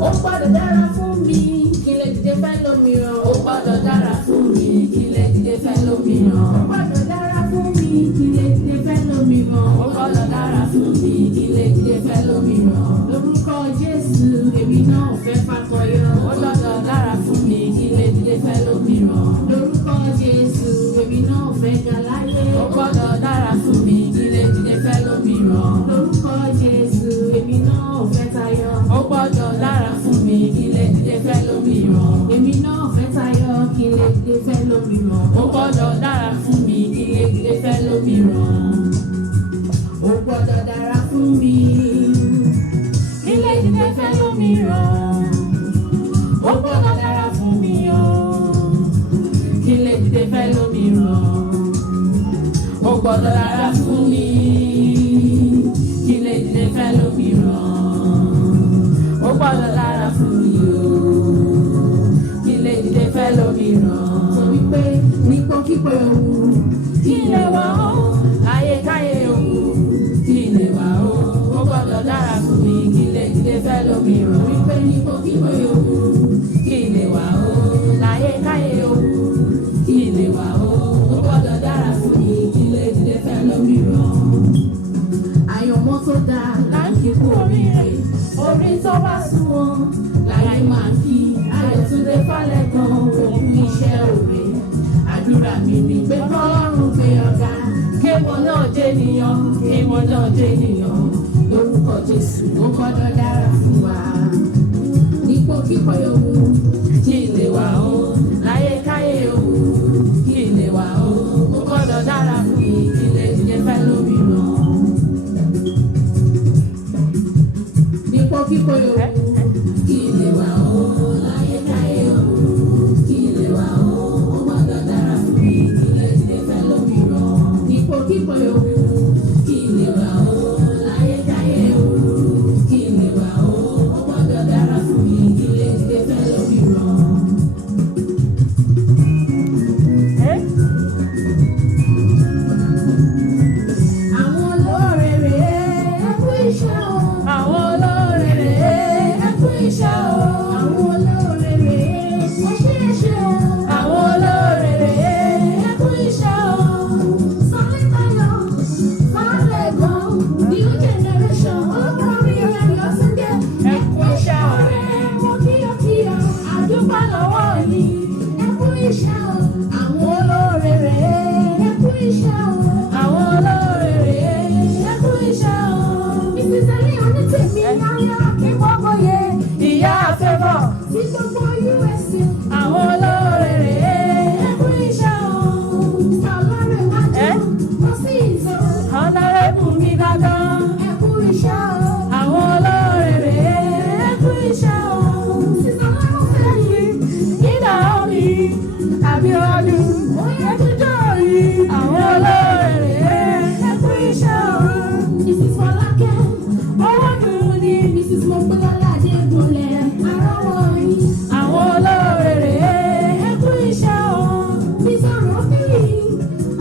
Ó gbọ́dọ̀ dára fún mi kí lè dìde fẹ́ lómìíràn. Ó gbọ́dọ̀ dára fún mi kí lè dìde fẹ́ lómìíràn. Ó gbọ́dọ̀ dára fún mi kí lè dìde fẹ́ lómìíràn. Ó gbọ́dọ̀ dára fún mi kí lè dìde fẹ́ lómìíràn. Lórúkọ Jésù èmi náà fẹ́ fakọyọ. Ó gbọ́dọ̀ dára fún mi kí lè dìde fẹ́ lómìíràn. Lórúkọ Jésù èmi náà fẹ́ ga láyé. Ó gbọ́dọ̀ dára fún mi kí lè dìde fẹ́ lómìíràn. Lórúkọ Jésù èmi náà fẹ́ tayọ. Ó gbọ́dọ̀ dára fún mi kí lè dìde fẹ́ lómìíràn. Èmi náà fẹ́ tayọ kí lè dìde fẹ́ lómìíràn. Ó gbọ́dọ̀ dára fún mi kí lè dìde fẹ́ lómìíràn. Ó gbọ́dọ̀ dára fún mi kí lè dìde fẹ́ lómìíràn. Ó gbọ́dọ̀ dára fún mi o kí lè dìde fẹ́ lómìíràn. Ó gbọ́dọ̀ dára fún mi kí lè dìde fẹ́ lómìíràn. Ó gbọ́dọ̀ dára fún mi o kí lè dìde fẹ́ lómìíràn. Sọ wípé nípò kíkọ ewu kí lè wá ó ayé káyé ewu. níbo kíbo yòówù kí lè wà ó láyé káyé yòówù kí lè wà ó gbọ́dọ̀ dára fún mi kí lè dìde fẹ́ lómìíràn. Àyànmọ́ tó dáa láǹkì kú oríire orí tó bá sunwọ̀n láyé máa kí Ayọ̀túndé Fálẹ́gàn òun iṣẹ́ òre. Àdúrà mi ni pé kọ́lọ́run gbé ọ̀gá kéwọ́n náà jẹ́ ènìyàn kéwọ́n náà jẹ́ ènìyàn lórúkọ Jésù ó gbọ́dọ̀ dára fún wa. Nípò kíkọ́ yòówù kí lè wà ó láyé káyé yòówù kí lè wà ó gbọ́dọ̀ dára fún mi kí lè dìde fẹ́ lómìíràn. Nípò kíkọ́ yòówù kí lè wà ó láyé káyé yòówù kí lè wà ó gbọ́dọ̀ dára fún mi kí lè dìde fẹ́ lómìíràn. Nípò kíkọ́ yòówù kí lè wà ó láyé káyé yòówù kí lè wà ó gbọ́dọ̀ dára fún mi kí lè dìde fẹ́ lómìíràn. Àwọn olóore rèé ẹ kú iṣẹ́ o. Àwọn olóore rèé ẹ kú iṣẹ́ o. Àwọn olóore rèé ẹ ṣe o. Àwọn olóore rèé ẹ kú iṣẹ́ o. Sọ́lítayọ̀ Fálẹ́gàn new generation olórí Ayọ̀túndé ẹ kú iṣẹ́ o. Mo kíyọ̀kíyọ̀ àdúgbò lọ́wọ́ yìí ẹ kú iṣẹ́ o. Àwọn olóore rèé ẹ kú iṣẹ́ o. Àwọn olóore rèé ẹ kú iṣẹ́ o. Ìsìsẹ́lẹ̀ onítèmi ayọ̀ kí gbogbo yẹ ìyá àfẹ́bọ̀ sí gbogbo USA. Àwọn olóore rèé ẹ kú iṣẹ́ o. Sọlọ́rẹ̀ wájú ó sì ìzọ. Ọ̀nàrẹ́bù mi dandan ẹ kú iṣẹ́ o. Àwọn olóore rèé ẹ kú iṣẹ́ o. Sísọlọ́run fẹ́ yìí nígbà omi àbí ọdún ẹ jíjọ́ yìí. Àwọn olóore rèé ẹ kú iṣẹ́ o. Mrs. Fọlákẹ́ owó dùn ní Mrs. Mọ́pẹ́lọ́lá Adébólẹ̀ àrọ́wọ́ yìí. Àwọn olóore rèé ẹ kú iṣẹ́ o. Mr. Rofi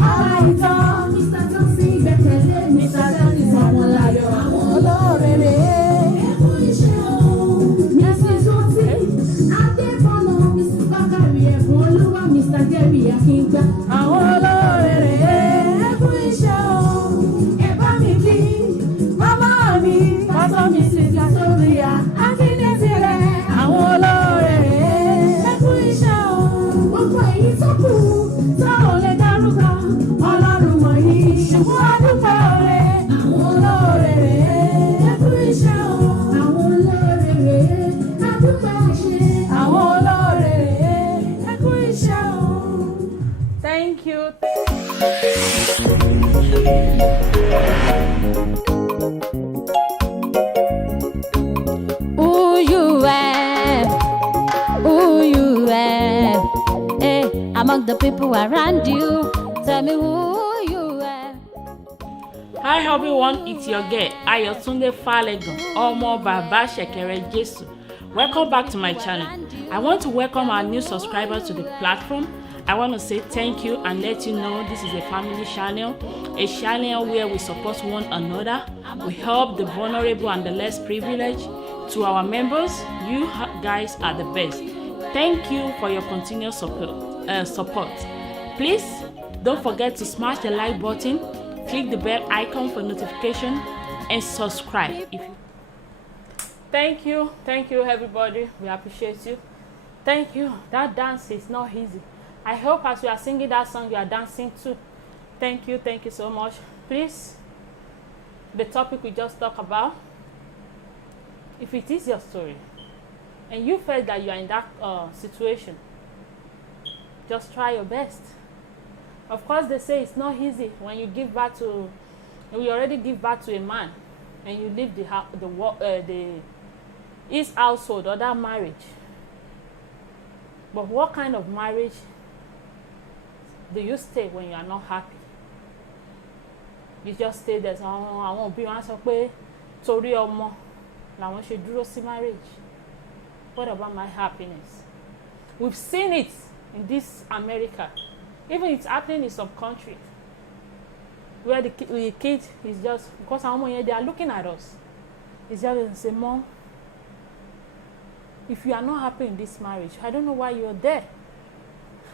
Àìtàn Mr. Johnson Gbẹ̀kẹ̀lé Mr. Dennis Ọmọláyọ̀. Àwọn olóore rèé ẹ kú iṣẹ́ o. Mrs. Oti Adébọ́nà Mrs. Bákàrí Ẹ̀bùn Olúwa Mr. Jerry Akíngbá. Àwọn olóore rèé ẹ kú iṣẹ́ o. Ẹ bá mi kí màmá mi pásọ mi sì ti sóríyá akíndésí rẹ̀. Àwọn olóore rèé ẹ kú iṣẹ́ o. Gbogbo èyí tó kù tá ò lè dárúkọ Ọlọ́run wọ̀nyí ṣùgbọ́n adúpẹ́ ọ̀rẹ́. Àwọn olóore rèé ẹ kú iṣẹ́ o. Àwọn olóore rèé adúpẹ́ ṣe. Àwọn olóore rèé ẹ kú iṣẹ́ o. Thank you. Who you are, who you are, among the people around you, tell me who you are. Hi everyone, it's your girl Ayọ̀túndé Fálẹ́gàn, ọmọ bàbá ṣẹ̀kẹ̀rẹ̀ Jésù. Welcome back to my channel. I want to welcome our new subscribers to the platform. I want to say thank you and let you know this is a family channel, a channel where we support one another. We help the vulnerable and the less privileged. To our members, you guys are the best. Thank you for your continuous support. Please don't forget to smash the like button, click the bell icon for notification, and subscribe. Thank you everybody. We appreciate you. Thank you. That dance is not easy. I hope as you are singing that song, you are dancing too. Thank you so much. Please, the topic we just talked about, if it is your story and you felt that you are in that situation, just try your best. Of course, they say it's not easy when you give birth to, we already give birth to a man and you leave his household or that marriage. But what kind of marriage do you stay when you are not happy? You just stay there. Àwọn òbí wọn sọ pé torí ọmọ làwọn ṣe dúró sí marriage. What about my happiness? We've seen it in this America. Even it's happening in some countries where the kid is just, because àwọn ọmọ yẹn, they are looking at us. It's just say, Mom, if you are not happy in this marriage, I don't know why you're there.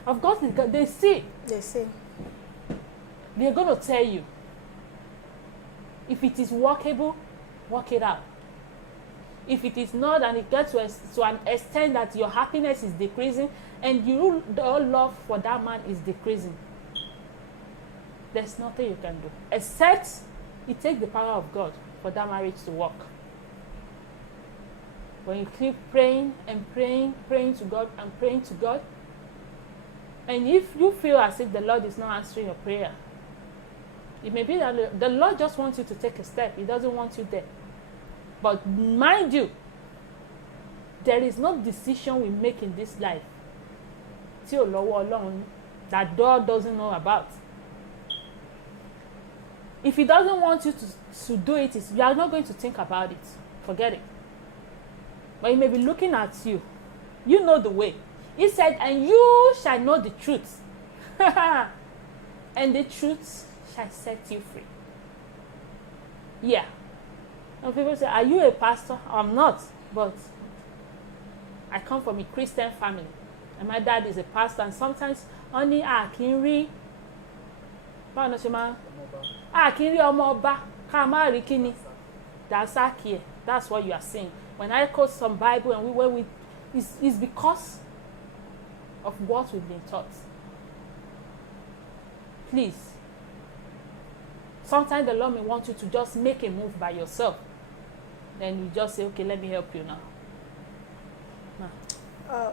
Of course, they see. They say. They're going to tell you. If it is workable, work it out. If it is not, and it gets to an extent that your happiness is decreasing and your love for that man is decreasing, there's nothing you can do. Except it takes the power of God for that marriage to work. When you keep praying and praying to God and praying to God, and if you feel as if the Lord is not answering your prayer, it may be that the Lord just wants you to take a step. He doesn't want you there. But mind you, there is no decision we make in this life tí ò lọ́wọ́ Ọlọ́run that God doesn't know about. If He doesn't want you to do it, you are not going to think about it. Forget it. But He may be looking at you. You know the way. He said, and you shall know the truth. And the truth shall set you free. Yeah. And people say, are you a pastor? I'm not. But I come from a Christian family. And my dad is a pastor. And sometimes, only kí n rí báwo ló ṣe máa kí n rí ọmọ ọba ká má rí kíni. That's what you are saying. When I quote some Bible and it's because of what we've been taught. Please. Sometimes the Lord may want you to just make a move by yourself. Then you just say, okay, let me help you now.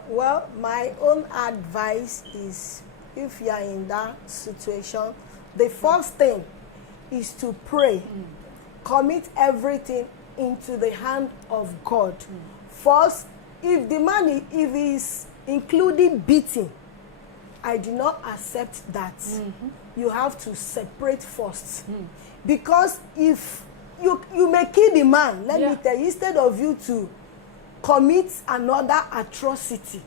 Well, my own advice is, if you are in that situation, the first thing is to pray. Commit everything into the hand of God. First, if the man is including beating, I do not accept that. You have to separate first. Because if you may kill the man, let me tell you, instead of you to commit another atrocity,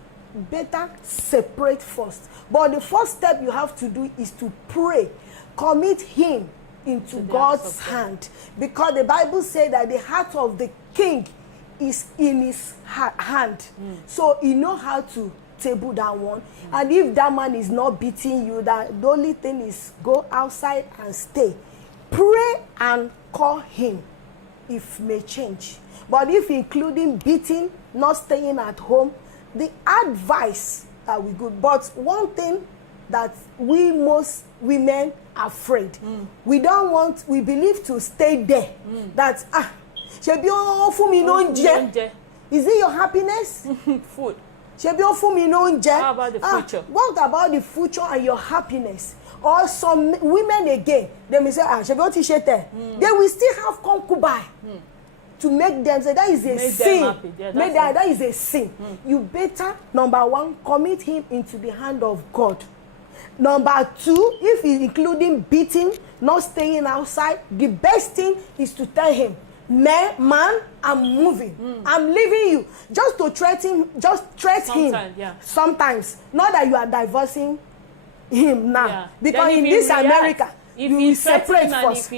better separate first. But the first step you have to do is to pray. Commit him into God's hand. Because the Bible says that the heart of the king is in his hand. So he knows how to table that one. And if that man is not beating you, that the only thing is go outside and stay. Pray and call him if may change. But if including beating, not staying at home, the advice that we good. But one thing that most women are afraid. We believe to stay there. That ṣebí ó fún mi lóúnjẹ. Is it your happiness? Food. Ṣebí ó fún mi lóúnjẹ. How about the future? What about the future and your happiness? Or some women again, they may say, ṣebí ó ti ṣe tẹ̀. They will still have concubine. To make them say that is a sin. That is a sin. You better, number one, commit him into the hand of God. Number two, if he's including beating, not staying outside, the best thing is to tell him, man, I'm moving. I'm leaving you. Just to threaten him. Yeah. Sometimes. Not that you are divorcing him now. Yeah. Because in this America, if you he separate first. And if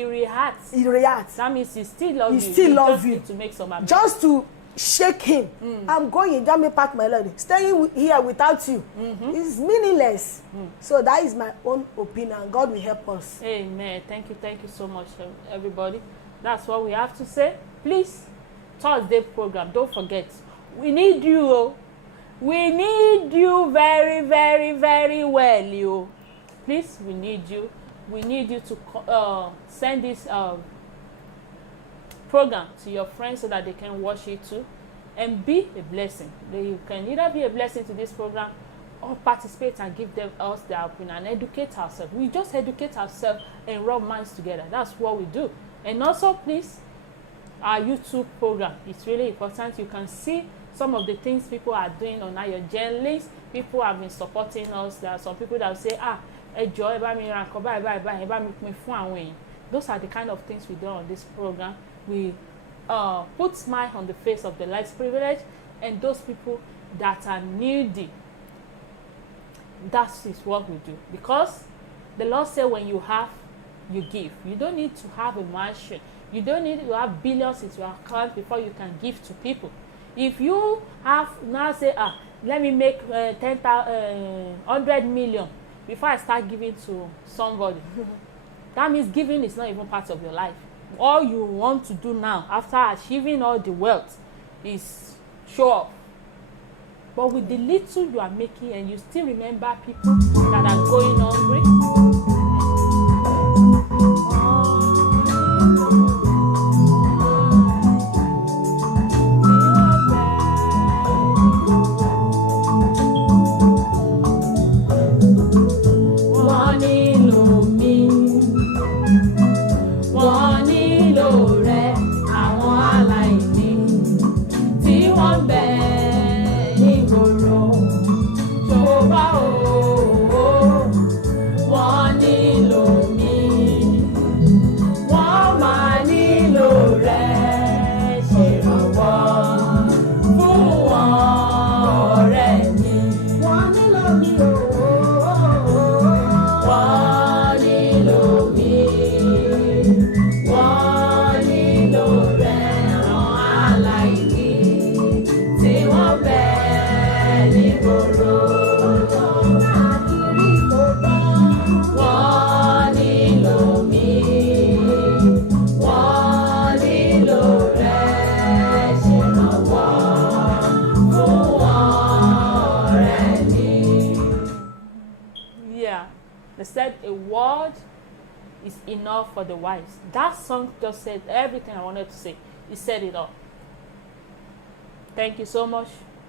he reacts. That means he still loves you. He still loves you. Need to make some amends. Just to shake him. I'm going. Let me pack my lady. Staying here without you is meaningless. So that is my own opinion. God will help us. Amen. Thank you so much, everybody. That's what we have to say. Please, Thursday program. Don't forget. We need you. We need you very, very, very well, you. Please, we need you. We need you to send this program to your friends so that they can watch it too and be a blessing. They can either be a blessing to this program or participate and give us their opinion and educate ourselves. We just educate ourselves and rub minds together. That's what we do. And also, please, our YouTube program. It's really important. You can see some of the things people are doing on our journalists. People have been supporting us. There are some people that will say, ẹ bá mi ra nǹkan báyìí, ẹ bá mi pín fún àwọn èèyàn. Those are the kind of things we do on this program. We put smile on the face of the less privileged and those people that are needy. That is what we do. Because the Lord said when you have, you give. You don't need to have a mansion. You don't need to have billions in your account before you can give to people. If you have now say let me make 100 million before I start giving to somebody, that means giving is not even part of your life. All you want to do now after achieving all the wealth is show off. But with the little you are making and you still remember people that are going hungry, they said a word is enough for the wise. That song just said everything I wanted to say. It said it all. Thank you so much.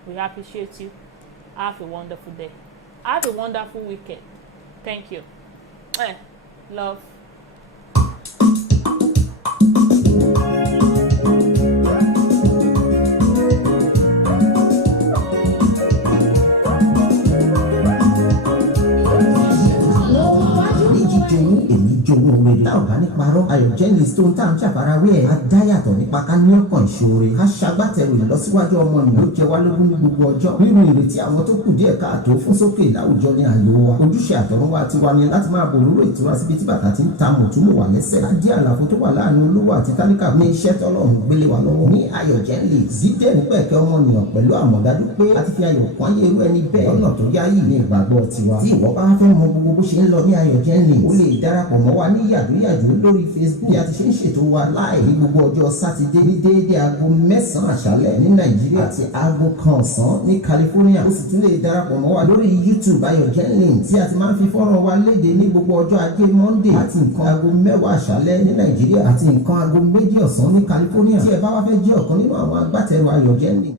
We appreciate you. Have a wonderful day. Have a wonderful weekend. Thank you. Love. ọ̀gá ní parọ́ ayọ̀jẹ́lì stone tá à ń ṣàfarawé ẹ̀ adáyàtọ̀ nípa ká ní ọkàn ìṣòro ká ṣagbátẹrù ìlọsíwájú ọmọnìyàn ló jẹ wá lógún ní gbogbo ọjọ́ nínú ìrètí àwọn tó kù díẹ̀ káàtó fún sókè láwùjọ ní ààyò wa ojúṣe àtọ̀runwá tiwa ni láti máa bòrúrò ìtura síbi tí bàtà ti ń ta mọ̀túmọ̀ wà lẹ́sẹ̀ á dí àlàfo tó wà láàrin olówó àti tálíkà ní iṣẹ́ tọ́lọ́run gbélé wa lọ́wọ́ ní ayọ̀jẹ́lì dídẹ̀ nípẹ̀kẹ́ ọmọnìyàn pẹ̀lú àmọ̀dájú pé a ti fi ayọ̀ kún ayé irú ẹni bẹ́ẹ̀ lọ́nà tó yáyì ní ìgbàgbọ́ tiwa tí ìwọ bá fẹ́ mọ gbogbo bó ṣe ń lọ ní ayọ̀jẹ́lì ó lè darapọ̀ mọ́ wa ní yàjóyàjó lórí Facebook a ti ṣe ń ṣètò wa láì ní gbogbo ọjọ́ sátidé ní déédéé aago 9 àṣálẹ́ ní Nàìjíríà àti aago 1 ọ̀sán ní California ó sì tún lè darapọ̀ mọ́ wa lórí YouTube ayọ̀jẹ́lì tí a ti máa ń fi fọ́nrán wa léde ní gbogbo ọjọ́ ajé Monday àti nǹkan aago 10 àṣálẹ́ ní Nàìjíríà àti nǹkan aago 2 ọ̀sán ní California tí ẹ bá wá fẹ́ jẹ́ ọ̀kan nínú àwọn agbátẹrù ayọ̀jẹ́lì